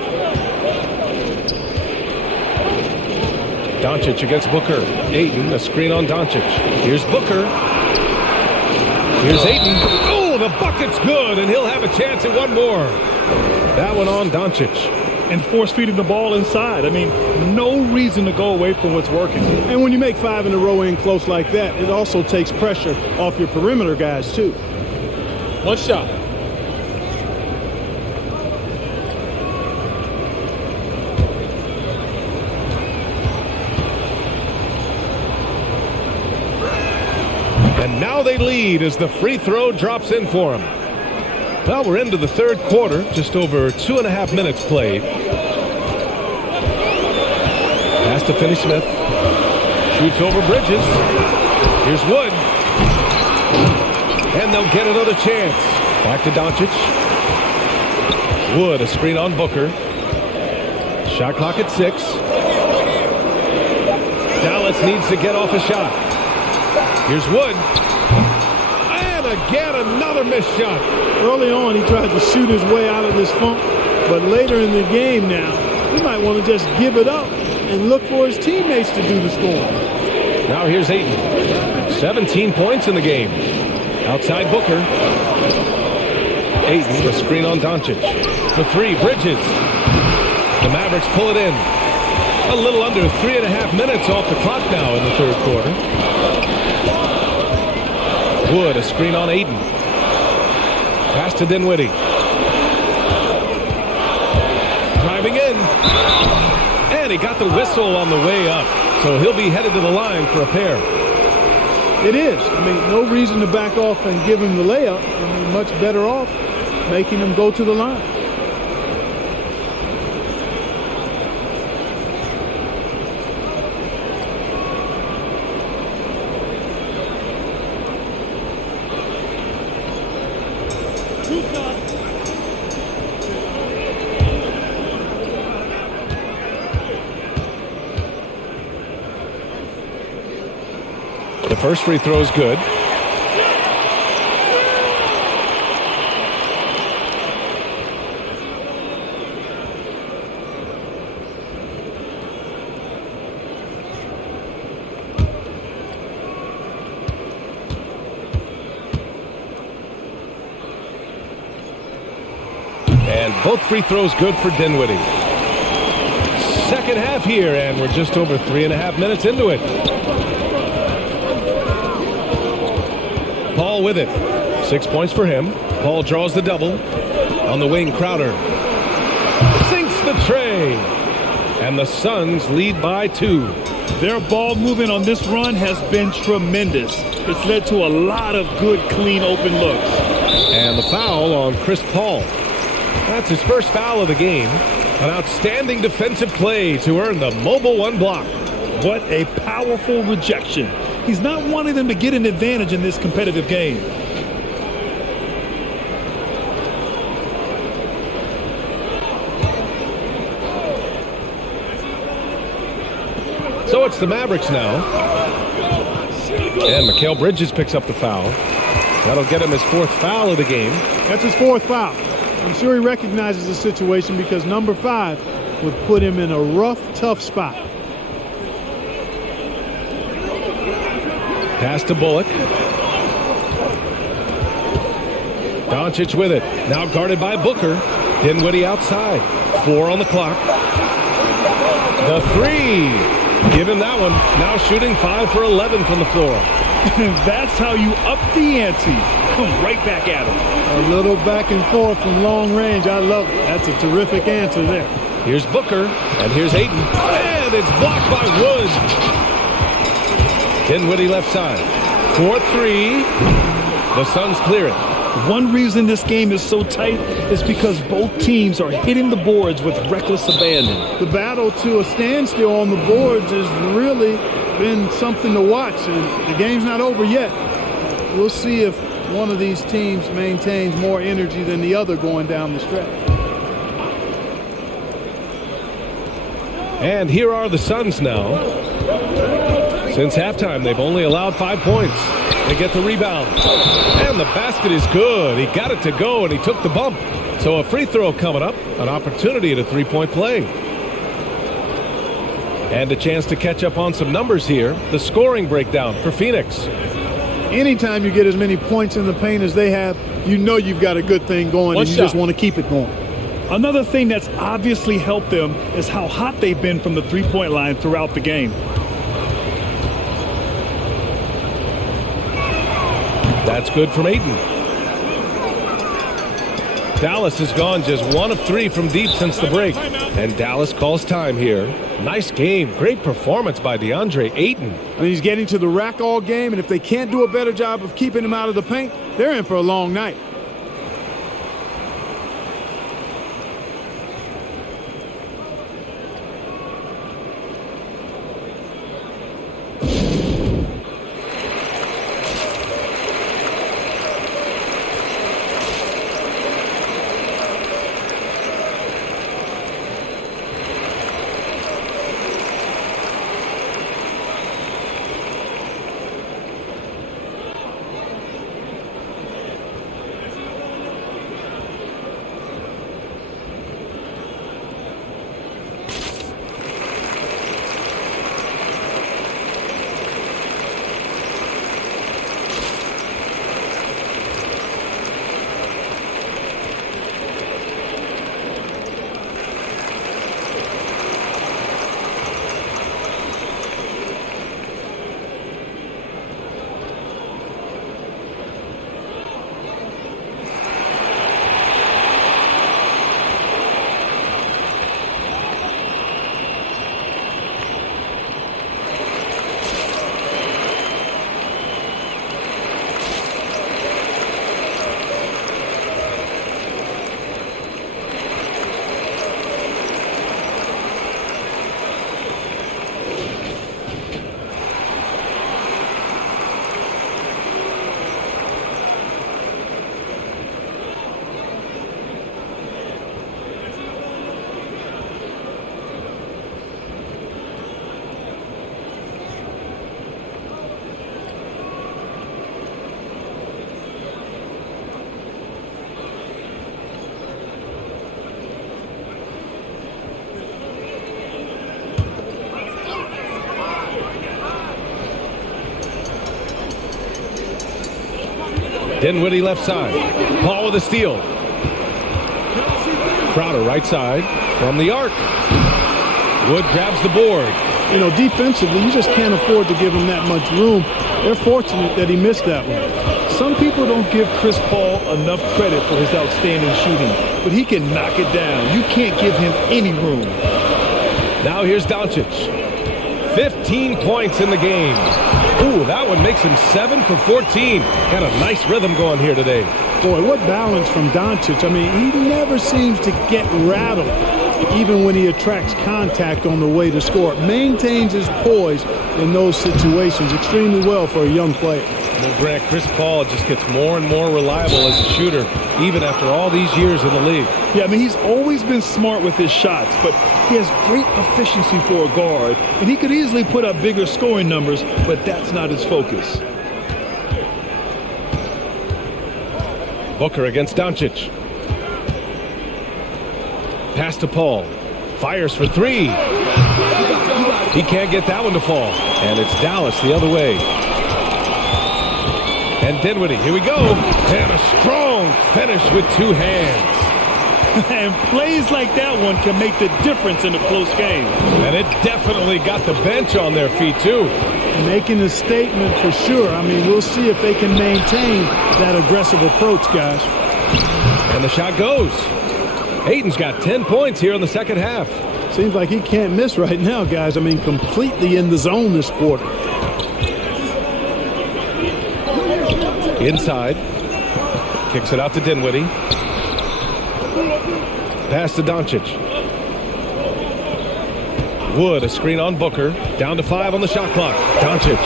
Doncic against Booker. Ayton, a screen on Doncic. Here's Booker. Here's Ayton. Oh, the bucket's good, and he'll have a chance at one more. That one on Doncic. And force-feeding the ball inside. I mean, no reason to go away from what's working. And when you make 5 in a row in close like that, it also takes pressure off your perimeter guys, too. One shot. And now they lead as the free throw drops in for them. Well, we're into the third quarter, just over 2.5 minutes played. Pass to Finney-Smith. Shoots over Bridges. Here's Wood. And they'll get another chance. Back to Doncic. Wood, a screen on Booker. Shot clock at 6. Dallas needs to get off a shot. Here's Wood. And again, another missed shot. Early on, he tried to shoot his way out of this funk, but later in the game now, he might want to just give it up and look for his teammates to do the scoring. Now here's Ayton. 17 points in the game. Outside Booker. Ayton, the screen on Doncic. The 3, Bridges. The Mavericks pull it in. A little under 3.5 minutes off the clock now in the third quarter. Wood, a screen on Ayton. Pass to Dinwiddie. Driving in. And he got the whistle on the way up. So he'll be headed to the line for a pair. It is. I mean, no reason to back off and give him the layup. I mean, much better off making him go to the line. The first free throw is good. And both free throws good for Dinwiddie. Second half here, and we're just over 3.5 minutes into it. Paul with it. 6 points for him. Paul draws the double. On the wing, Crowder sinks the tray. And the Suns lead by 2. Their ball movement on this run has been tremendous. It's led to a lot of good, clean, open looks. And the foul on Chris Paul. That's his first foul of the game. An outstanding defensive play to earn the mobile 1 block. What a powerful rejection. He's not wanting them to get an advantage in this competitive game. So it's the Mavericks now. And Mikal Bridges picks up the foul. That'll get him his 4th foul of the game. That's his 4th foul. I'm sure he recognizes the situation because number 5 would put him in a rough, tough spot. Pass to Bullock. Doncic with it. Now guarded by Booker. Dinwiddie outside. 4 on the clock. The 3. Give him that one. Now shooting 5 for 11 from the floor. That's how you up the ante. Come right back at him. A little back and forth from long range. I love it. That's a terrific answer there. Here's Booker. And here's Ayton. And it's blocked by Wood. Dinwiddie left side. 4-3. The Suns clear it. One reason this game is so tight is because both teams are hitting the boards with reckless abandon. The battle to a standstill on the boards has really been something to watch, and the game's not over yet. We'll see if one of these teams maintains more energy than the other going down the stretch. And here are the Suns now. Since halftime, they've only allowed 5 points. They get the rebound. And the basket is good. He got it to go, and he took the bump. So a free throw coming up, an opportunity at a three-point play. And a chance to catch up on some numbers here. The scoring breakdown for Phoenix. Anytime you get as many points in the paint as they have, you know you've got a good thing going, and you just want to keep it going. Another thing that's obviously helped them is how hot they've been from the three-point line throughout the game. That's good from Ayton. Dallas has gone just 1 of 3 from deep since the break. And Dallas calls time here. Nice game. Great performance by DeAndre Ayton. I mean, he's getting to the rack all game, and if they can't do a better job of keeping him out of the paint, they're in for a long night. Dinwiddie left side. Paul with a steal. Crowder right side from the arc. Wood grabs the board. You know, defensively, you just can't afford to give him that much room. They're fortunate that he missed that one. Some people don't give Chris Paul enough credit for his outstanding shooting, but he can knock it down. You can't give him any room. Now here's Doncic. 15 points in the game. Ooh, that one makes him 7 for 14. Got a nice rhythm going here today. Boy, what balance from Doncic. I mean, he never seems to get rattled, even when he attracts contact on the way to score. Maintains his poise in those situations extremely well for a young player. Well, Grant, Chris Paul just gets more and more reliable as a shooter, even after all these years in the league. Yeah, I mean, he's always been smart with his shots, but he has great efficiency for a guard, and he could easily put up bigger scoring numbers, but that's not his focus. Booker against Doncic. Pass to Paul. Fires for three. He can't get that one to fall. And it's Dallas the other way. And Dinwiddie, here we go. And a strong finish with two hands. And plays like that one can make the difference in a close game. And it definitely got the bench on their feet, too. Making a statement for sure. I mean, we'll see if they can maintain that aggressive approach, guys. And the shot goes. Ayton's got 10 points here in the second half. Seems like he can't miss right now, guys. I mean, completely in the zone this quarter. Inside. Kicks it out to Dinwiddie. Pass to Doncic. Wood, a screen on Booker. Down to 5 on the shot clock. Doncic.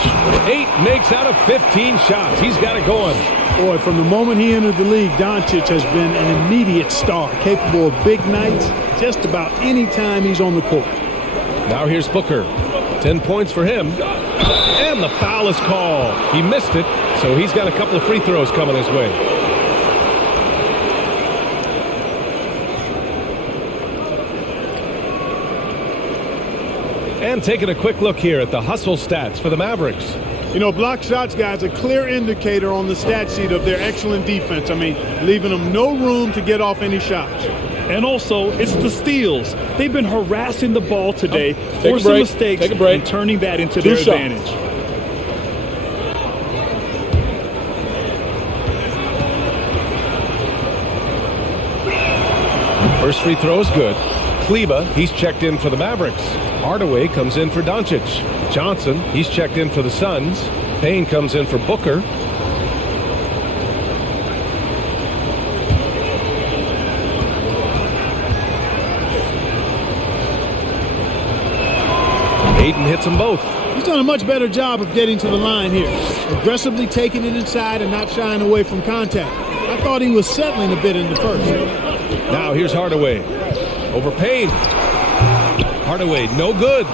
8 makes out of 15 shots. He's got it going. Boy, from the moment he entered the league, Doncic has been an immediate star, capable of big nights just about any time he's on the court. Now here's Booker. 10 points for him. And the foul is called. He missed it, so he's got a couple of free throws coming his way. And taking a quick look here at the hustle stats for the Mavericks. You know, block shots, guys, a clear indicator on the stat sheet of their excellent defense. I mean, leaving them no room to get off any shots. And also, it's the steals. They've been harassing the ball today, Take forcing a break. mistakes, Take a break. and turning that into Two their shots. advantage. First free throw is good. Kleba, he's checked in for the Mavericks. Hardaway comes in for Doncic. Johnson, he's checked in for the Suns. Payne comes in for Booker. Ayton hits them both. He's done a much better job of getting to the line here, aggressively taking it inside and not shying away from contact. I thought he was settling a bit in the first. Now here's Hardaway. Over Payne. Hardaway, no good.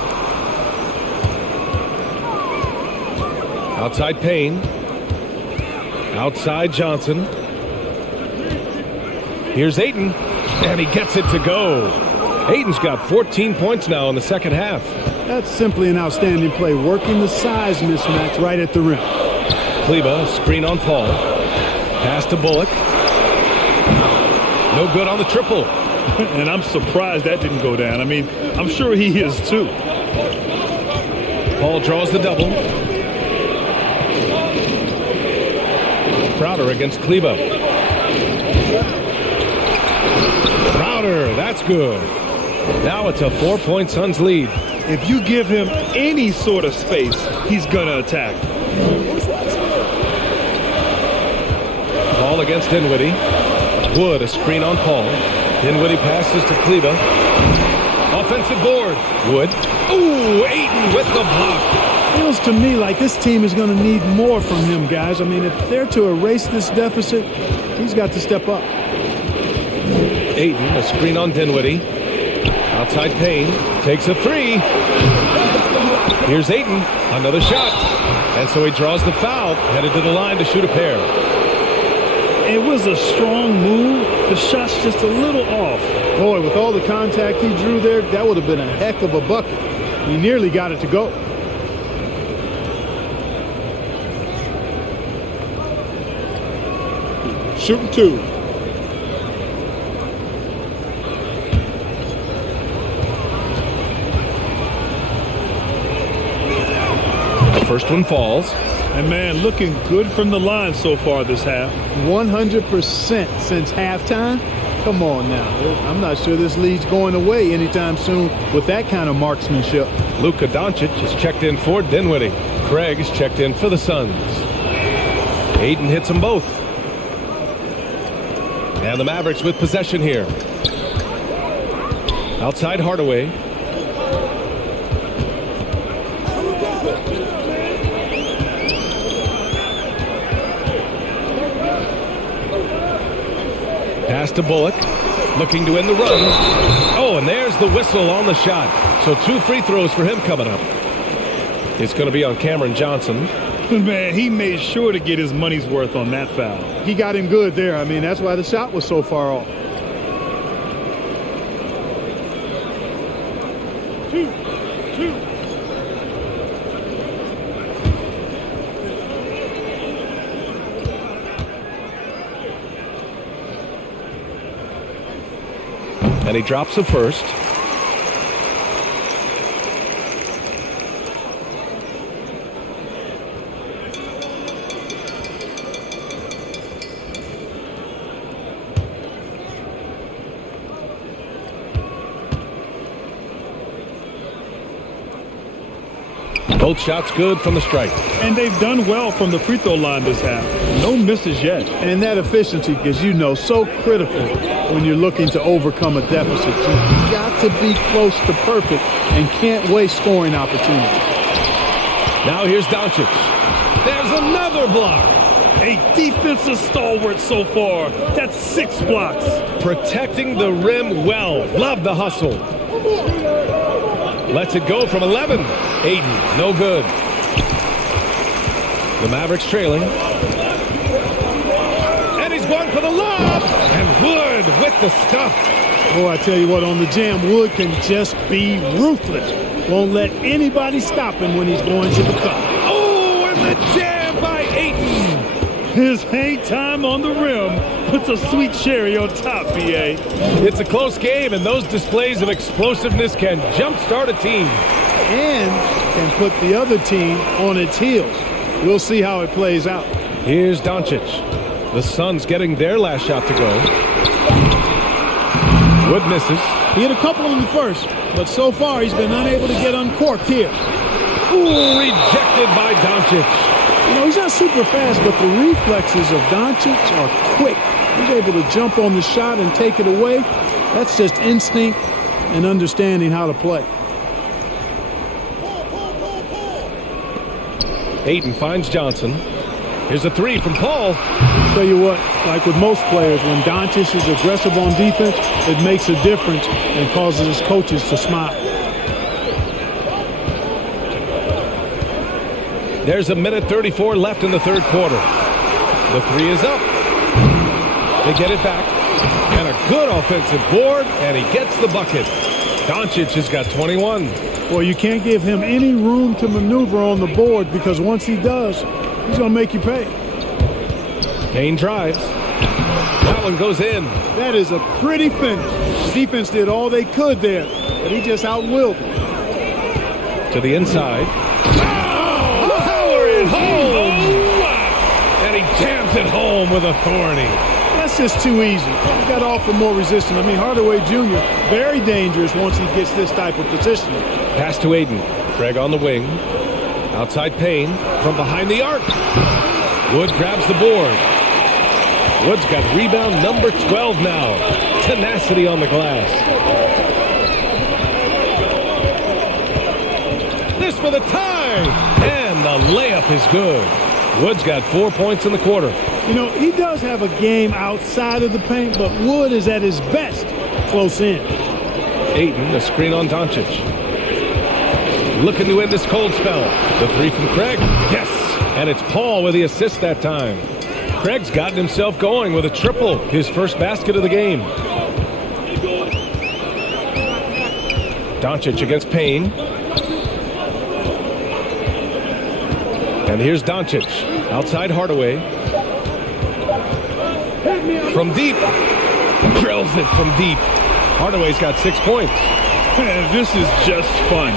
Outside Payne. Outside Johnson. Here's Ayton. And he gets it to go. Ayton's got 14 points now in the second half. That's simply an outstanding play, working the size mismatch right at the rim. Kleba, screen on Paul. Pass to Bullock. No good on the triple. And I'm surprised that didn't go down. I mean, I'm sure he is too. Paul draws the double. Crowder against Kleba. Crowder, that's good. Now it's a 4-point Suns lead. If you give him any sort of space, he's going to attack. Paul against Dinwiddie. Wood, a screen on Paul. Dinwiddie passes to Kleba. Offensive board. Wood. Ooh, Ayton with the block. Feels to me like this team is going to need more from him, guys. I mean, if they're to erase this deficit, he's got to step up. Ayton, a screen on Dinwiddie. Outside Payne. Takes a three. Here's Ayton. Another shot. And so he draws the foul. Headed to the line to shoot a pair. It was a strong move. The shot's just a little off. Boy, with all the contact he drew there, that would have been a heck of a bucket. He nearly got it to go. Shooting two. The first one falls. And, man, looking good from the line so far this half. 100% since halftime. Come on now. I'm not sure this lead's going away anytime soon with that kind of marksmanship. Luka Doncic is checked in for Dinwiddie. Craig is checked in for the Suns. Ayton hits them both. And the Mavericks with possession here. Outside Hardaway. Pass to Bullock. Looking to end the run. Oh, and there's the whistle on the shot. So 2 free throws for him coming up. It's going to be on Cameron Johnson. Man, he made sure to get his money's worth on that foul. He got him good there. I mean, that's why the shot was so far off. Two. And he drops the first. Both shots good from the stripe. And they've done well from the free throw line this half. No misses yet. And that efficiency is, you know, so critical when you're looking to overcome a deficit. You've got to be close to perfect and can't waste scoring opportunities. Now here's Doncic. There's another block. A defensive stalwart so far. That's 6 blocks. Protecting the rim well. Love the hustle. Lets it go from 11. Ayton, no good. The Mavericks trailing. And he's going for the lob. And Wood with the stuff. Boy, I tell you what, on the jam, Wood can just be ruthless. Won't let anybody stop him when he's going to the cup. Oh, and the jam by Ayton. His hang time on the rim puts a sweet cherry on top, B.A. It's a close game, and those displays of explosiveness can jumpstart a team. And can put the other team on its heels. We'll see how it plays out. Here's Doncic. The Suns getting their last shot to go. Wood misses. He hit a couple in the first, but so far he's been unable to get uncorked here. Ooh, rejected by Doncic. You know, he's not super fast, but the reflexes of Doncic are quick. He's able to jump on the shot and take it away. That's just instinct and understanding how to play. Ayton finds Johnson. Here's a three from Paul. Tell you what, like with most players, when Doncic is aggressive on defense, it makes a difference and causes his coaches to smile. There's a minute 34 left in the third quarter. The three is up. They get it back. And a good offensive board, and he gets the bucket. Doncic has got 21. Well, you can't give him any room to maneuver on the board because once he does, he's going to make you pay. Payne drives. That one goes in. That is a pretty finish. The defense did all they could there, but he just outwilled them. To the inside. Power it home! And he jams it home with authority. That's just too easy. You got to offer more resistance. I mean, Hardaway Jr., very dangerous once he gets this type of positioning. Pass to Ayton. Craig on the wing. Outside Payne from behind the arc. Wood grabs the board. Wood's got rebound number 12 now. Tenacity on the glass. This for the tie. And the layup is good. Wood's got 4 points in the quarter. You know, he does have a game outside of the paint, but Wood is at his best close in. Ayton, a screen on Doncic. Looking to end this cold spell. The three from Craig. Yes! And it's Paul with the assist that time. Craig's gotten himself going with a triple. His first basket of the game. Doncic against Payne. And here's Doncic. Outside Hardaway. From deep. Drills it from deep. Hardaway's got 6 points. This is just fun.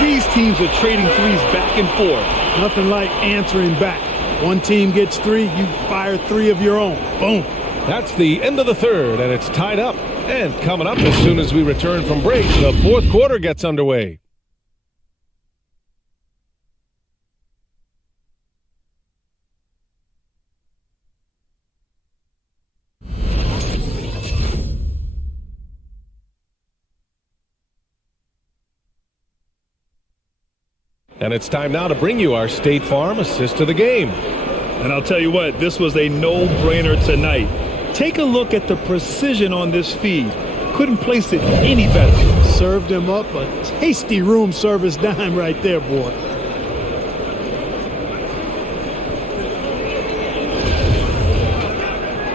These teams are trading threes back and forth. Nothing like answering back. One team gets 3, you fire 3 of your own. Boom. That's the end of the third, and it's tied up. And coming up as soon as we return from break, the fourth quarter gets underway. And it's time now to bring you our State Farm assist of the game. And I'll tell you what, this was a no-brainer tonight. Take a look at the precision on this feed. Couldn't place it any better. Served him up a tasty room service dime right there, boy.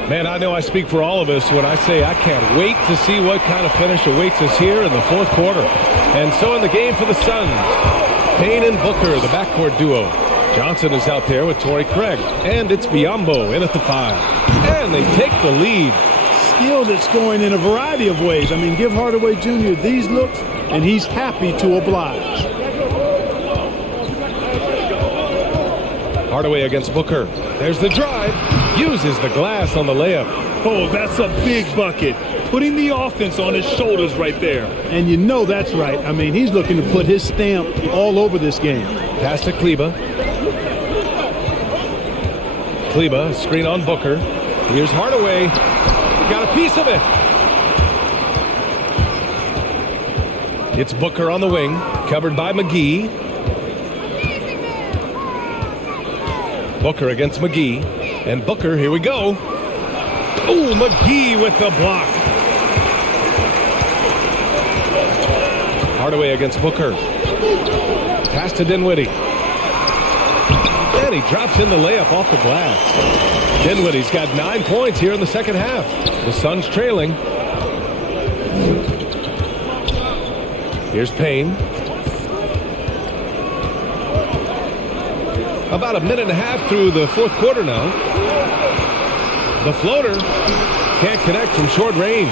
Man, I know I speak for all of us when I say I can't wait to see what kind of finish awaits us here in the fourth quarter. And so in the game for the Suns, Payne and Booker, the backcourt duo. Johnson is out there with Torrey Craig. And it's Biyombo in at the 5. And they take the lead. Skilled at scoring in a variety of ways. I mean, give Hardaway Jr. these looks, and he's happy to oblige. Hardaway against Booker. There's the drive. Uses the glass on the layup. Oh, that's a big bucket. Putting the offense on his shoulders right there. And you know that's right. I mean, he's looking to put his stamp all over this game. Pass to Kleba. Kleba, screen on Booker. Here's Hardaway. Got a piece of it. It's Booker on the wing, covered by McGee. Booker against McGee. And Booker, here we go. Oh, McGee with the block. Hardaway against Booker. Pass to Dinwiddie. And he drops in the layup off the glass. Dinwiddie's got 9 points here in the second half. The Suns trailing. Here's Payne. About a minute and a half through the fourth quarter now. The floater can't connect from short range.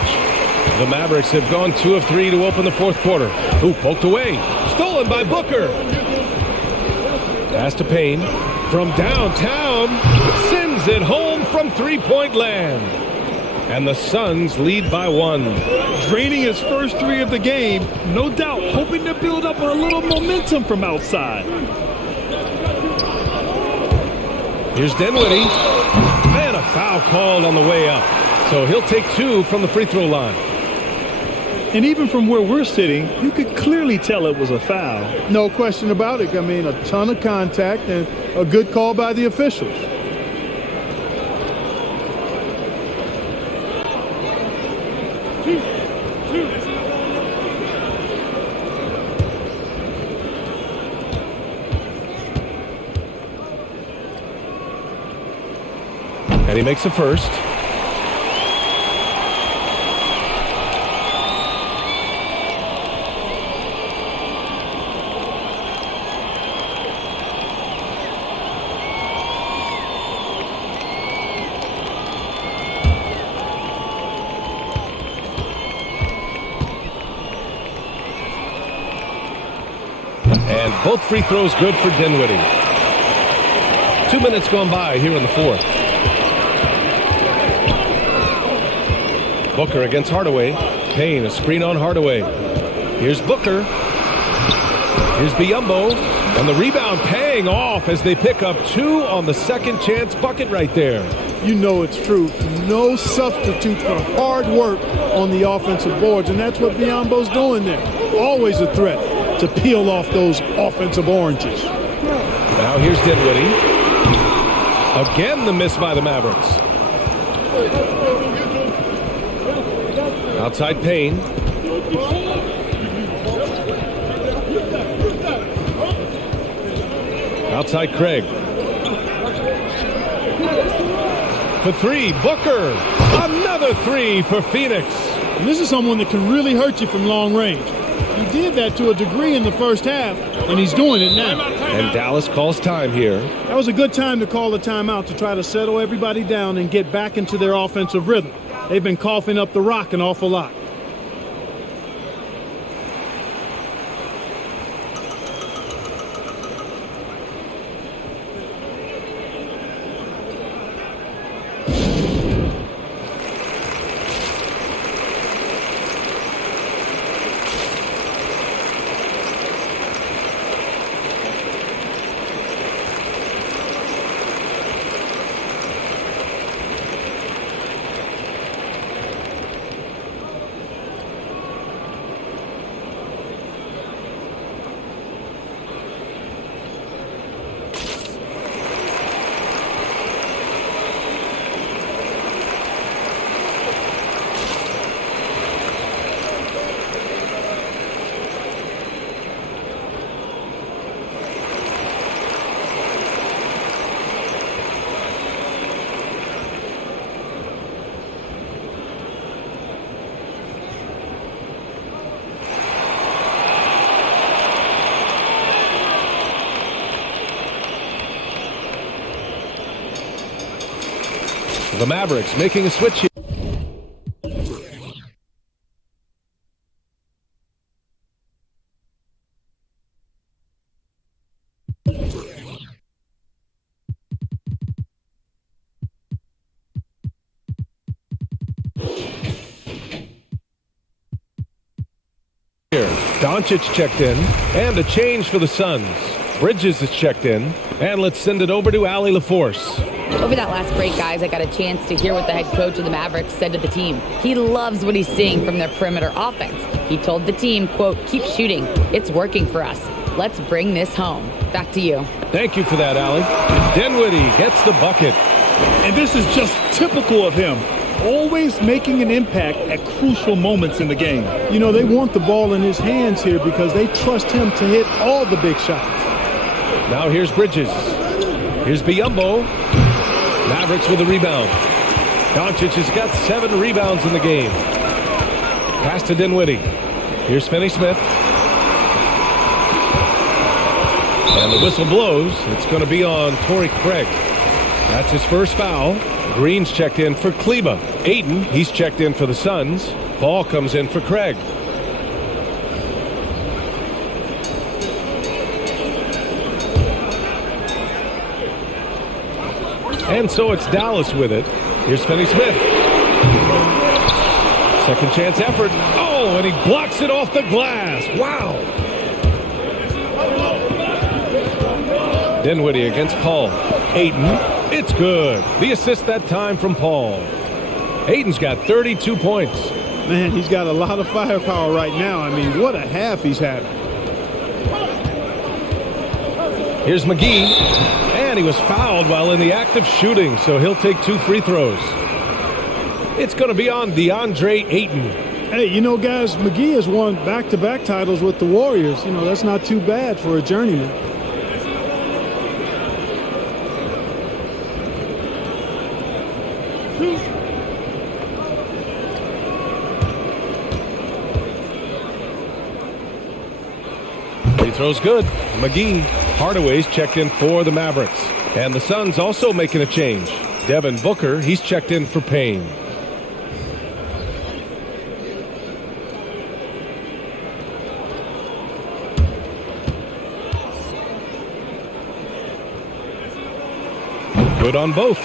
The Mavericks have gone 2 of 3 to open the fourth quarter. Ooh, poked away. Stolen by Booker. Pass to Payne. From downtown. Sends it home from three-point land. And the Suns lead by 1. Draining his first 3 of the game. No doubt hoping to build up a little momentum from outside. Here's Dinwiddie. And a foul called on the way up. So he'll take 2 from the free throw line. And even from where we're sitting, you could clearly tell it was a foul. No question about it. I mean, a ton of contact and a good call by the officials. And he makes the first. And both free throws good for Dinwiddie. 2 minutes gone by here in the fourth. Booker against Hardaway. Payne, a screen on Hardaway. Here's Booker. Here's Biyombo. And the rebound paying off as they pick up 2 on the second chance bucket right there. You know it's true. No substitute for hard work on the offensive boards, and that's what Biyombo's doing there. Always a threat to peel off those offensive oranges. Now here's Dinwiddie. Again the miss by the Mavericks. Outside Payne. Outside Craig. For 3, Booker. Another 3 for Phoenix. And this is someone that can really hurt you from long range. He did that to a degree in the first half, and he's doing it now. And Dallas calls time here. That was a good time to call a timeout to try to settle everybody down and get back into their offensive rhythm. They've been coughing up the rock an awful lot. The Mavericks making a switch here. Doncic checked in, and a change for the Suns. Bridges is checked in, and let's send it over to Allie LaForce. Over that last break, guys, I got a chance to hear what the head coach of the Mavericks said to the team. He loves what he's seeing from their perimeter offense. He told the team, quote, "Keep shooting. It's working for us. Let's bring this home." Back to you. Thank you for that, Allie. Dinwiddie gets the bucket. And this is just typical of him. Always making an impact at crucial moments in the game. You know, they want the ball in his hands here because they trust him to hit all the big shots. Now here's Bridges. Here's Biyombo. Mavericks with a rebound. Doncic has got 7 rebounds in the game. Pass to Dinwiddie. Here's Finney-Smith. And the whistle blows. It's going to be on Torrey Craig. That's his first foul. Green's checked in for Kleba. Ayton, he's checked in for the Suns. Ball comes in for Craig. And so it's Dallas with it. Here's Finney-Smith. Second chance effort. Oh, and he blocks it off the glass. Wow. Dinwiddie against Paul. Ayton. It's good. The assist that time from Paul. Ayton's got 32 points. Man, he's got a lot of firepower right now. I mean, what a half he's having. Here's McGee. And he was fouled while in the act of shooting, so he'll take 2 free throws. It's going to be on DeAndre Ayton. Hey, you know, guys, McGee has won back-to-back titles with the Warriors. You know, that's not too bad for a journeyman. Free throw's good. McGee. Hardaway's checked in for the Mavericks. And the Suns also making a change. Devin Booker, he's checked in for Payne. Good on both.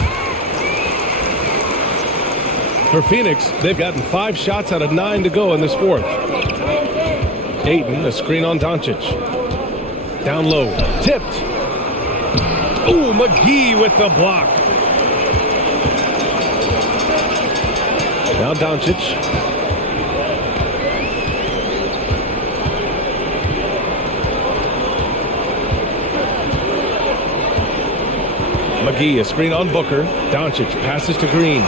For Phoenix, they've gotten 5 shots out of 9 to go in this fourth. Ayton, a screen on Doncic. Down low, tipped. Ooh, McGee with the block. Now Doncic. McGee, a screen on Booker. Doncic passes to Green.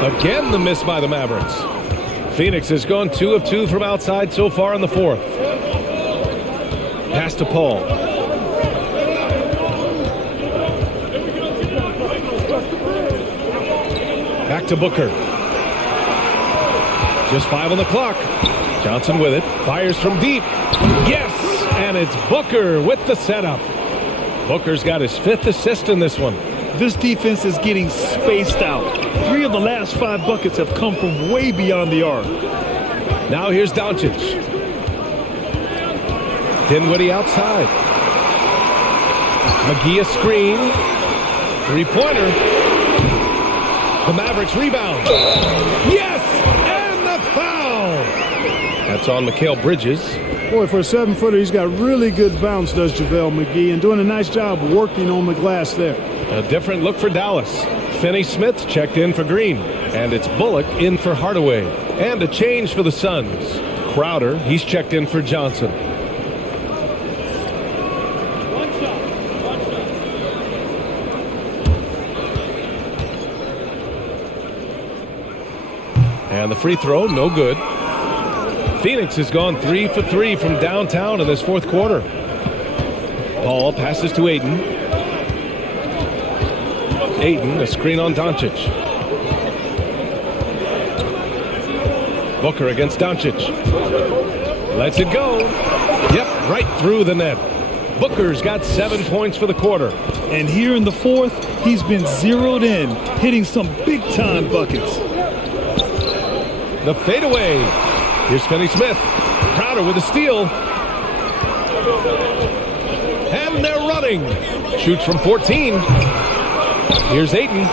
Again, the miss by the Mavericks. Phoenix has gone 2 of 2 from outside so far in the fourth. Pass to Paul. Back to Booker. Just 5 on the clock. Johnson with it. Fires from deep. Yes! And it's Booker with the setup. Booker's got his 5th assist in this one. This defense is getting spaced out. 3 of the last 5 buckets have come from way beyond the arc. Now here's Doncic. Dinwiddie outside. McGee a screen. 3-pointer. The Mavericks rebound. Yes! And the foul! That's on Mikal Bridges. Boy, for a 7-footer, he's got really good bounce, does JaVale McGee, and doing a nice job working on the glass there. A different look for Dallas. Finney-Smith checked in for Green. And it's Bullock in for Hardaway. And a change for the Suns. Crowder, he's checked in for Johnson. And the free throw, no good. Phoenix has gone 3 for 3 from downtown in this fourth quarter. Paul passes to Ayton. Ayton, a screen on Doncic. Booker against Doncic. Lets it go. Yep, right through the net. Booker's got 7 points for the quarter. And here in the fourth, he's been zeroed in, hitting some big-time buckets. The fadeaway. Here's Finney-Smith. Crowder with a steal. And they're running. Shoots from 14. Here's Ayton.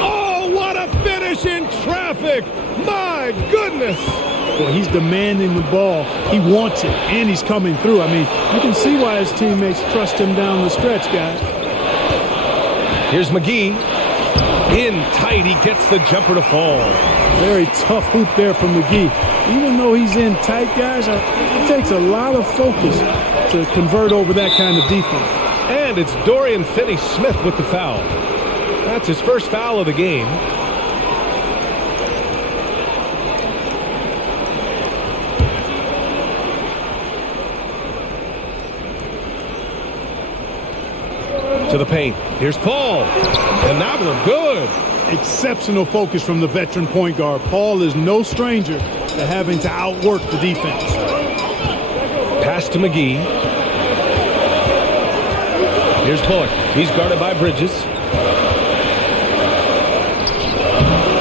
Oh, what a finish in traffic. My goodness. Well, he's demanding the ball. He wants it, and he's coming through. I mean, you can see why his teammates trust him down the stretch, guys. Here's McGee. In tight, he gets the jumper to fall. Very tough hoop there from McGee. Even though he's in tight, guys, it takes a lot of focus to convert over that kind of defense. And it's Dorian Finney-Smith with the foul. That's his first foul of the game. To the paint. Here's Paul. And that one good. Exceptional focus from the veteran point guard. Paul is no stranger to having to outwork the defense. Pass to McGee. Here's Bullock. He's guarded by Bridges.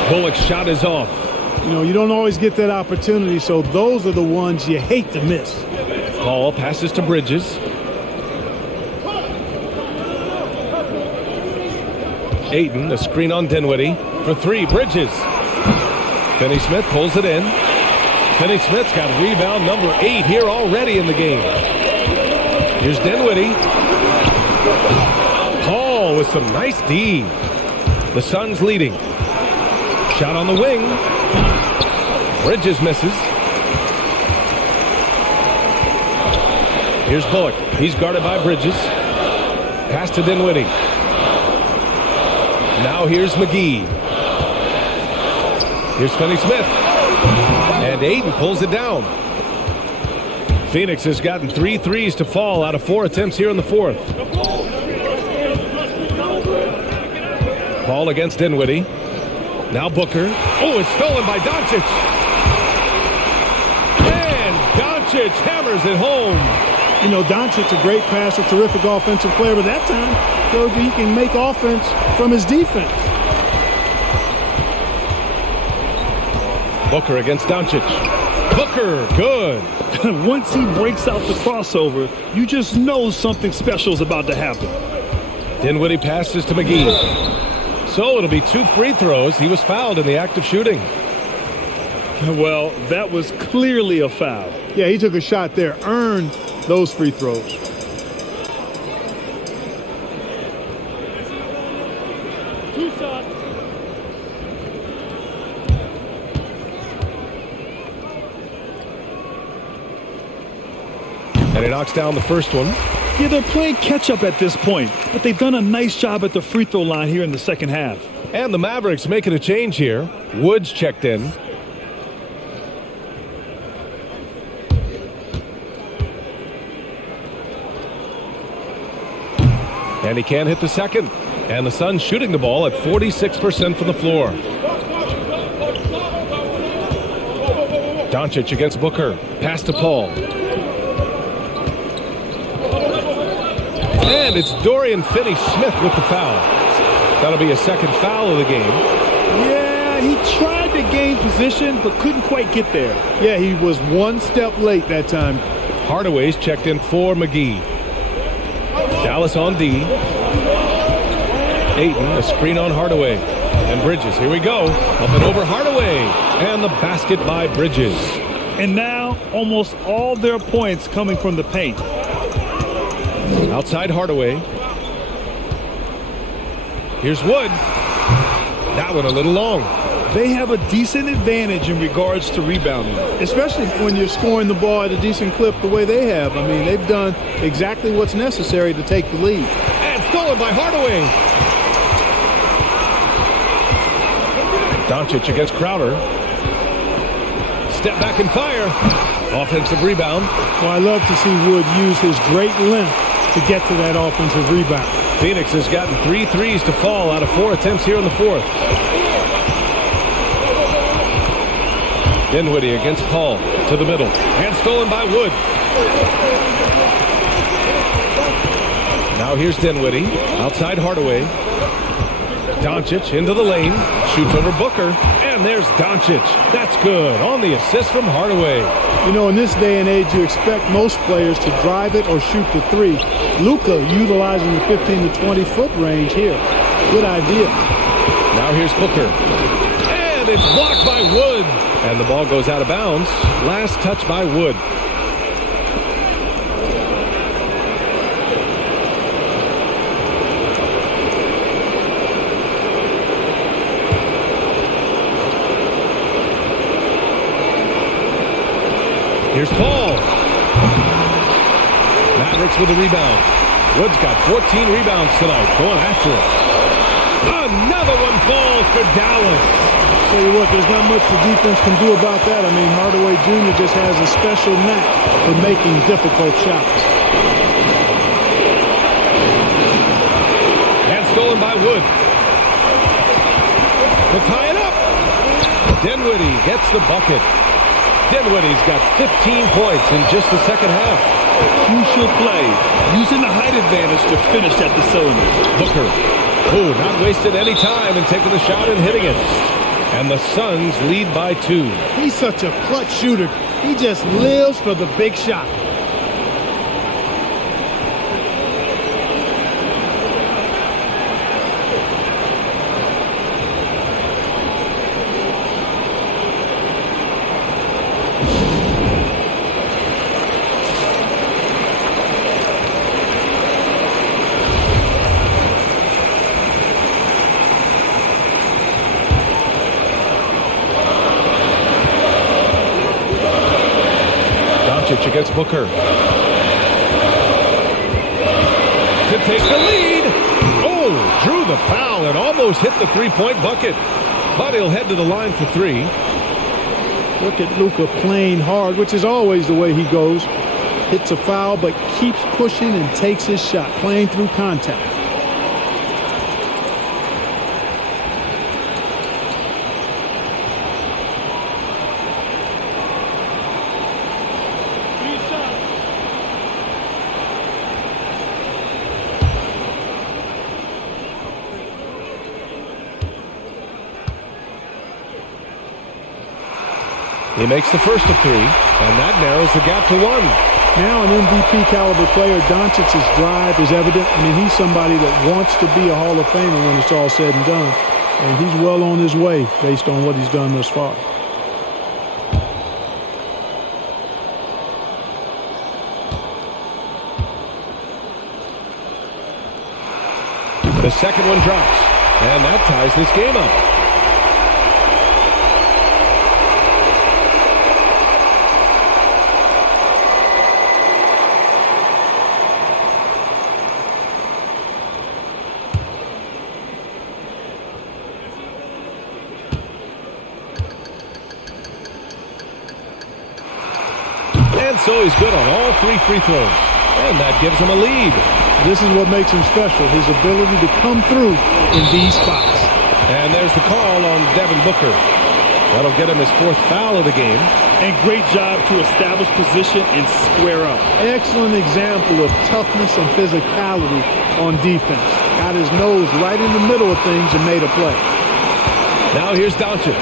Bullock's shot is off. You know, you don't always get that opportunity, so those are the ones you hate to miss. Paul passes to Bridges. Ayton, a screen on Dinwiddie. For three, Bridges. Finney-Smith pulls it in. Finney-Smith's got rebound number 8 here already in the game. Here's Dinwiddie. Paul with some nice D. The Suns leading. Shot on the wing. Bridges misses. Here's Bullock. He's guarded by Bridges. Pass to Dinwiddie. Now here's McGee. Here's Finney-Smith. And Ayton pulls it down. Phoenix has gotten 3 threes to fall out of 4 attempts here in the fourth. Paul against Dinwiddie. Now Booker. Oh, it's stolen by Doncic. And Doncic hammers it home. You know, Doncic, a great passer, terrific offensive player, but that time showed he can make offense from his defense. Booker against Doncic. Booker, good. Once he breaks out the crossover, you just know something special is about to happen. Dinwiddie passes to McGee. So it'll be 2 free throws. He was fouled in the act of shooting. Well, that was clearly a foul. Yeah, he took a shot there, earned those free throws. And he knocks down the first one. Yeah, they're playing catch-up at this point, but they've done a nice job at the free throw line here in the second half. And the Mavericks making a change here. Woods checked in. And he can't hit the second. And the Suns shooting the ball at 46% from the floor. Doncic against Booker. Pass to Paul. And it's Dorian Finney-Smith with the foul. That'll be a second foul of the game. Yeah, he tried to gain position, but couldn't quite get there. Yeah, he was one step late that time. Hardaway's checked in for McGee. Dallas on D. Ayton, a screen on Hardaway. And Bridges, here we go. Up and over Hardaway. And the basket by Bridges. And now, almost all their points coming from the paint. Outside Hardaway. Here's Wood. That one a little long. They have a decent advantage in regards to rebounding. Especially when you're scoring the ball at a decent clip the way they have. I mean, they've done exactly what's necessary to take the lead. And stolen by Hardaway. Doncic against Crowder. Step back and fire. Offensive rebound. Well, I love to see Wood use his great length to get to that offensive rebound. Phoenix has gotten 3 threes to fall out of 4 attempts here in the fourth. Dinwiddie against Paul to the middle. And stolen by Wood. Now here's Dinwiddie. Outside Hardaway. Doncic into the lane. Shoots over Booker. And there's Doncic. That's good. On the assist from Hardaway. You know, in this day and age, you expect most players to drive it or shoot the three. Luka utilizing the 15 to 20 foot range here. Good idea. Now here's Booker. And it's blocked by Wood. And the ball goes out of bounds. Last touch by Wood. Here's Paul. Mavericks with a rebound. Wood's got 14 rebounds tonight, going after it. Another one falls for Dallas. Tell you what, there's not much the defense can do about that. I mean, Hardaway Jr. just has a special knack for making difficult shots. And stolen by Wood. To tie it up. Dinwiddie gets the bucket. Dinwiddie's got 15 points in just the second half. Crucial play, using the height advantage to finish at the cylinder. Booker, not wasting any time and taking the shot and hitting it. And the Suns lead by 2. He's such a clutch shooter. He just lives for the big shot. Against Booker. To take the lead. Oh, drew the foul and almost hit the three-point bucket. But he'll head to the line for 3. Look at Luka playing hard, which is always the way he goes. Hits a foul, but keeps pushing and takes his shot, playing through contact. He makes the first of 3, and that narrows the gap to 1. Now an MVP caliber player, Doncic's drive is evident. I mean, he's somebody that wants to be a Hall of Famer when it's all said and done. And he's well on his way based on what he's done thus far. The second one drops, and that ties this game up. So he's good on all 3 free throws. And that gives him a lead. This is what makes him special, his ability to come through in these spots. And there's the call on Devin Booker. That'll get him his 4th foul of the game. And great job to establish position and square up. Excellent example of toughness and physicality on defense. Got his nose right in the middle of things and made a play. Now here's Doncic.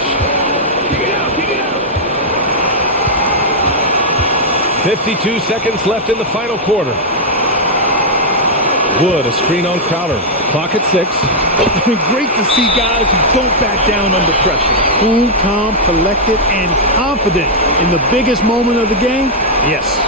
52 seconds left in the final quarter. Wood, a screen on Crowder. Clock at 6. Great to see guys who don't back down under pressure. Cool, calm, collected, and confident in the biggest moment of the game. Yes.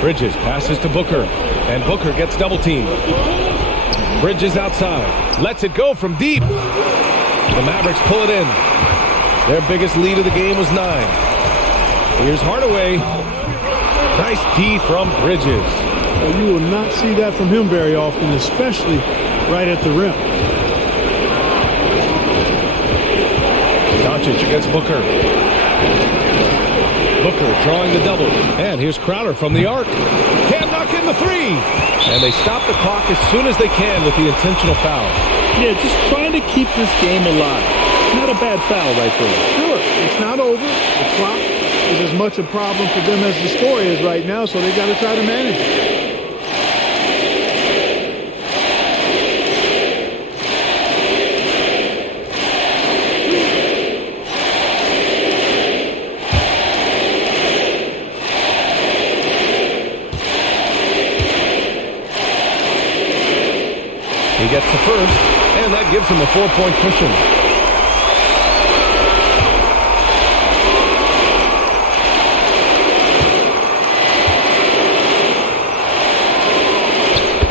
Bridges passes to Booker, and Booker gets double-teamed. Bridges outside, lets it go from deep. The Mavericks pull it in. Their biggest lead of the game was 9. Here's Hardaway. Nice D from Bridges. Well, you will not see that from him very often, especially right at the rim. Doncic against Booker. Booker drawing the double. And here's Crowder from the arc. Can't knock in the three. And they stop the clock as soon as they can with the intentional foul. Yeah, just trying to keep this game alive. Not a bad foul right there. Sure, it's not over. The clock is as much a problem for them as the score is right now, so they got to try to manage it. He gets the first, and that gives him a 4-point cushion.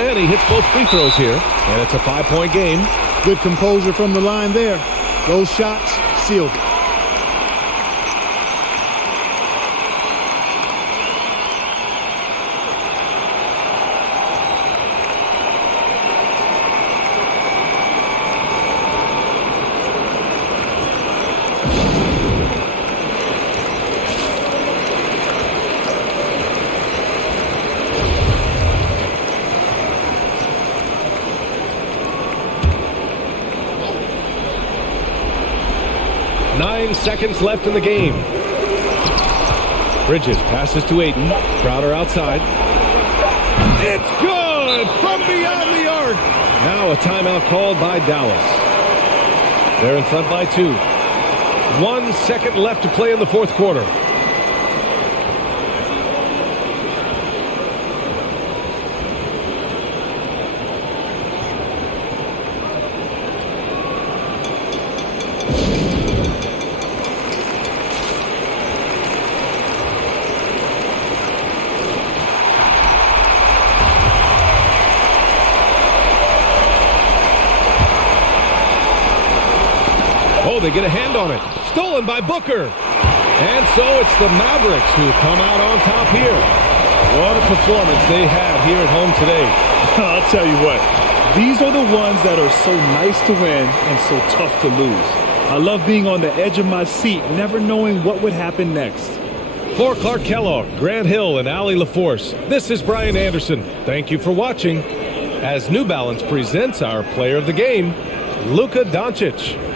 And he hits both free throws here, and it's a 5-point game. Good composure from the line there. Those shots sealed it. Seconds left in the game. Bridges passes to Ayton. Crowder outside. It's good from beyond the arc. Now a timeout called by Dallas. They're in front by 2. 1 second left to play in the fourth quarter. They get a hand on it. Stolen by Booker. And so it's the Mavericks who come out on top here. What a performance they have here at home today. I'll tell you what. These are the ones that are so nice to win and so tough to lose. I love being on the edge of my seat, never knowing what would happen next. For Clark Kellogg, Grant Hill, and Allie LaForce, this is Brian Anderson. Thank you for watching as New Balance presents our player of the game, Luka Doncic.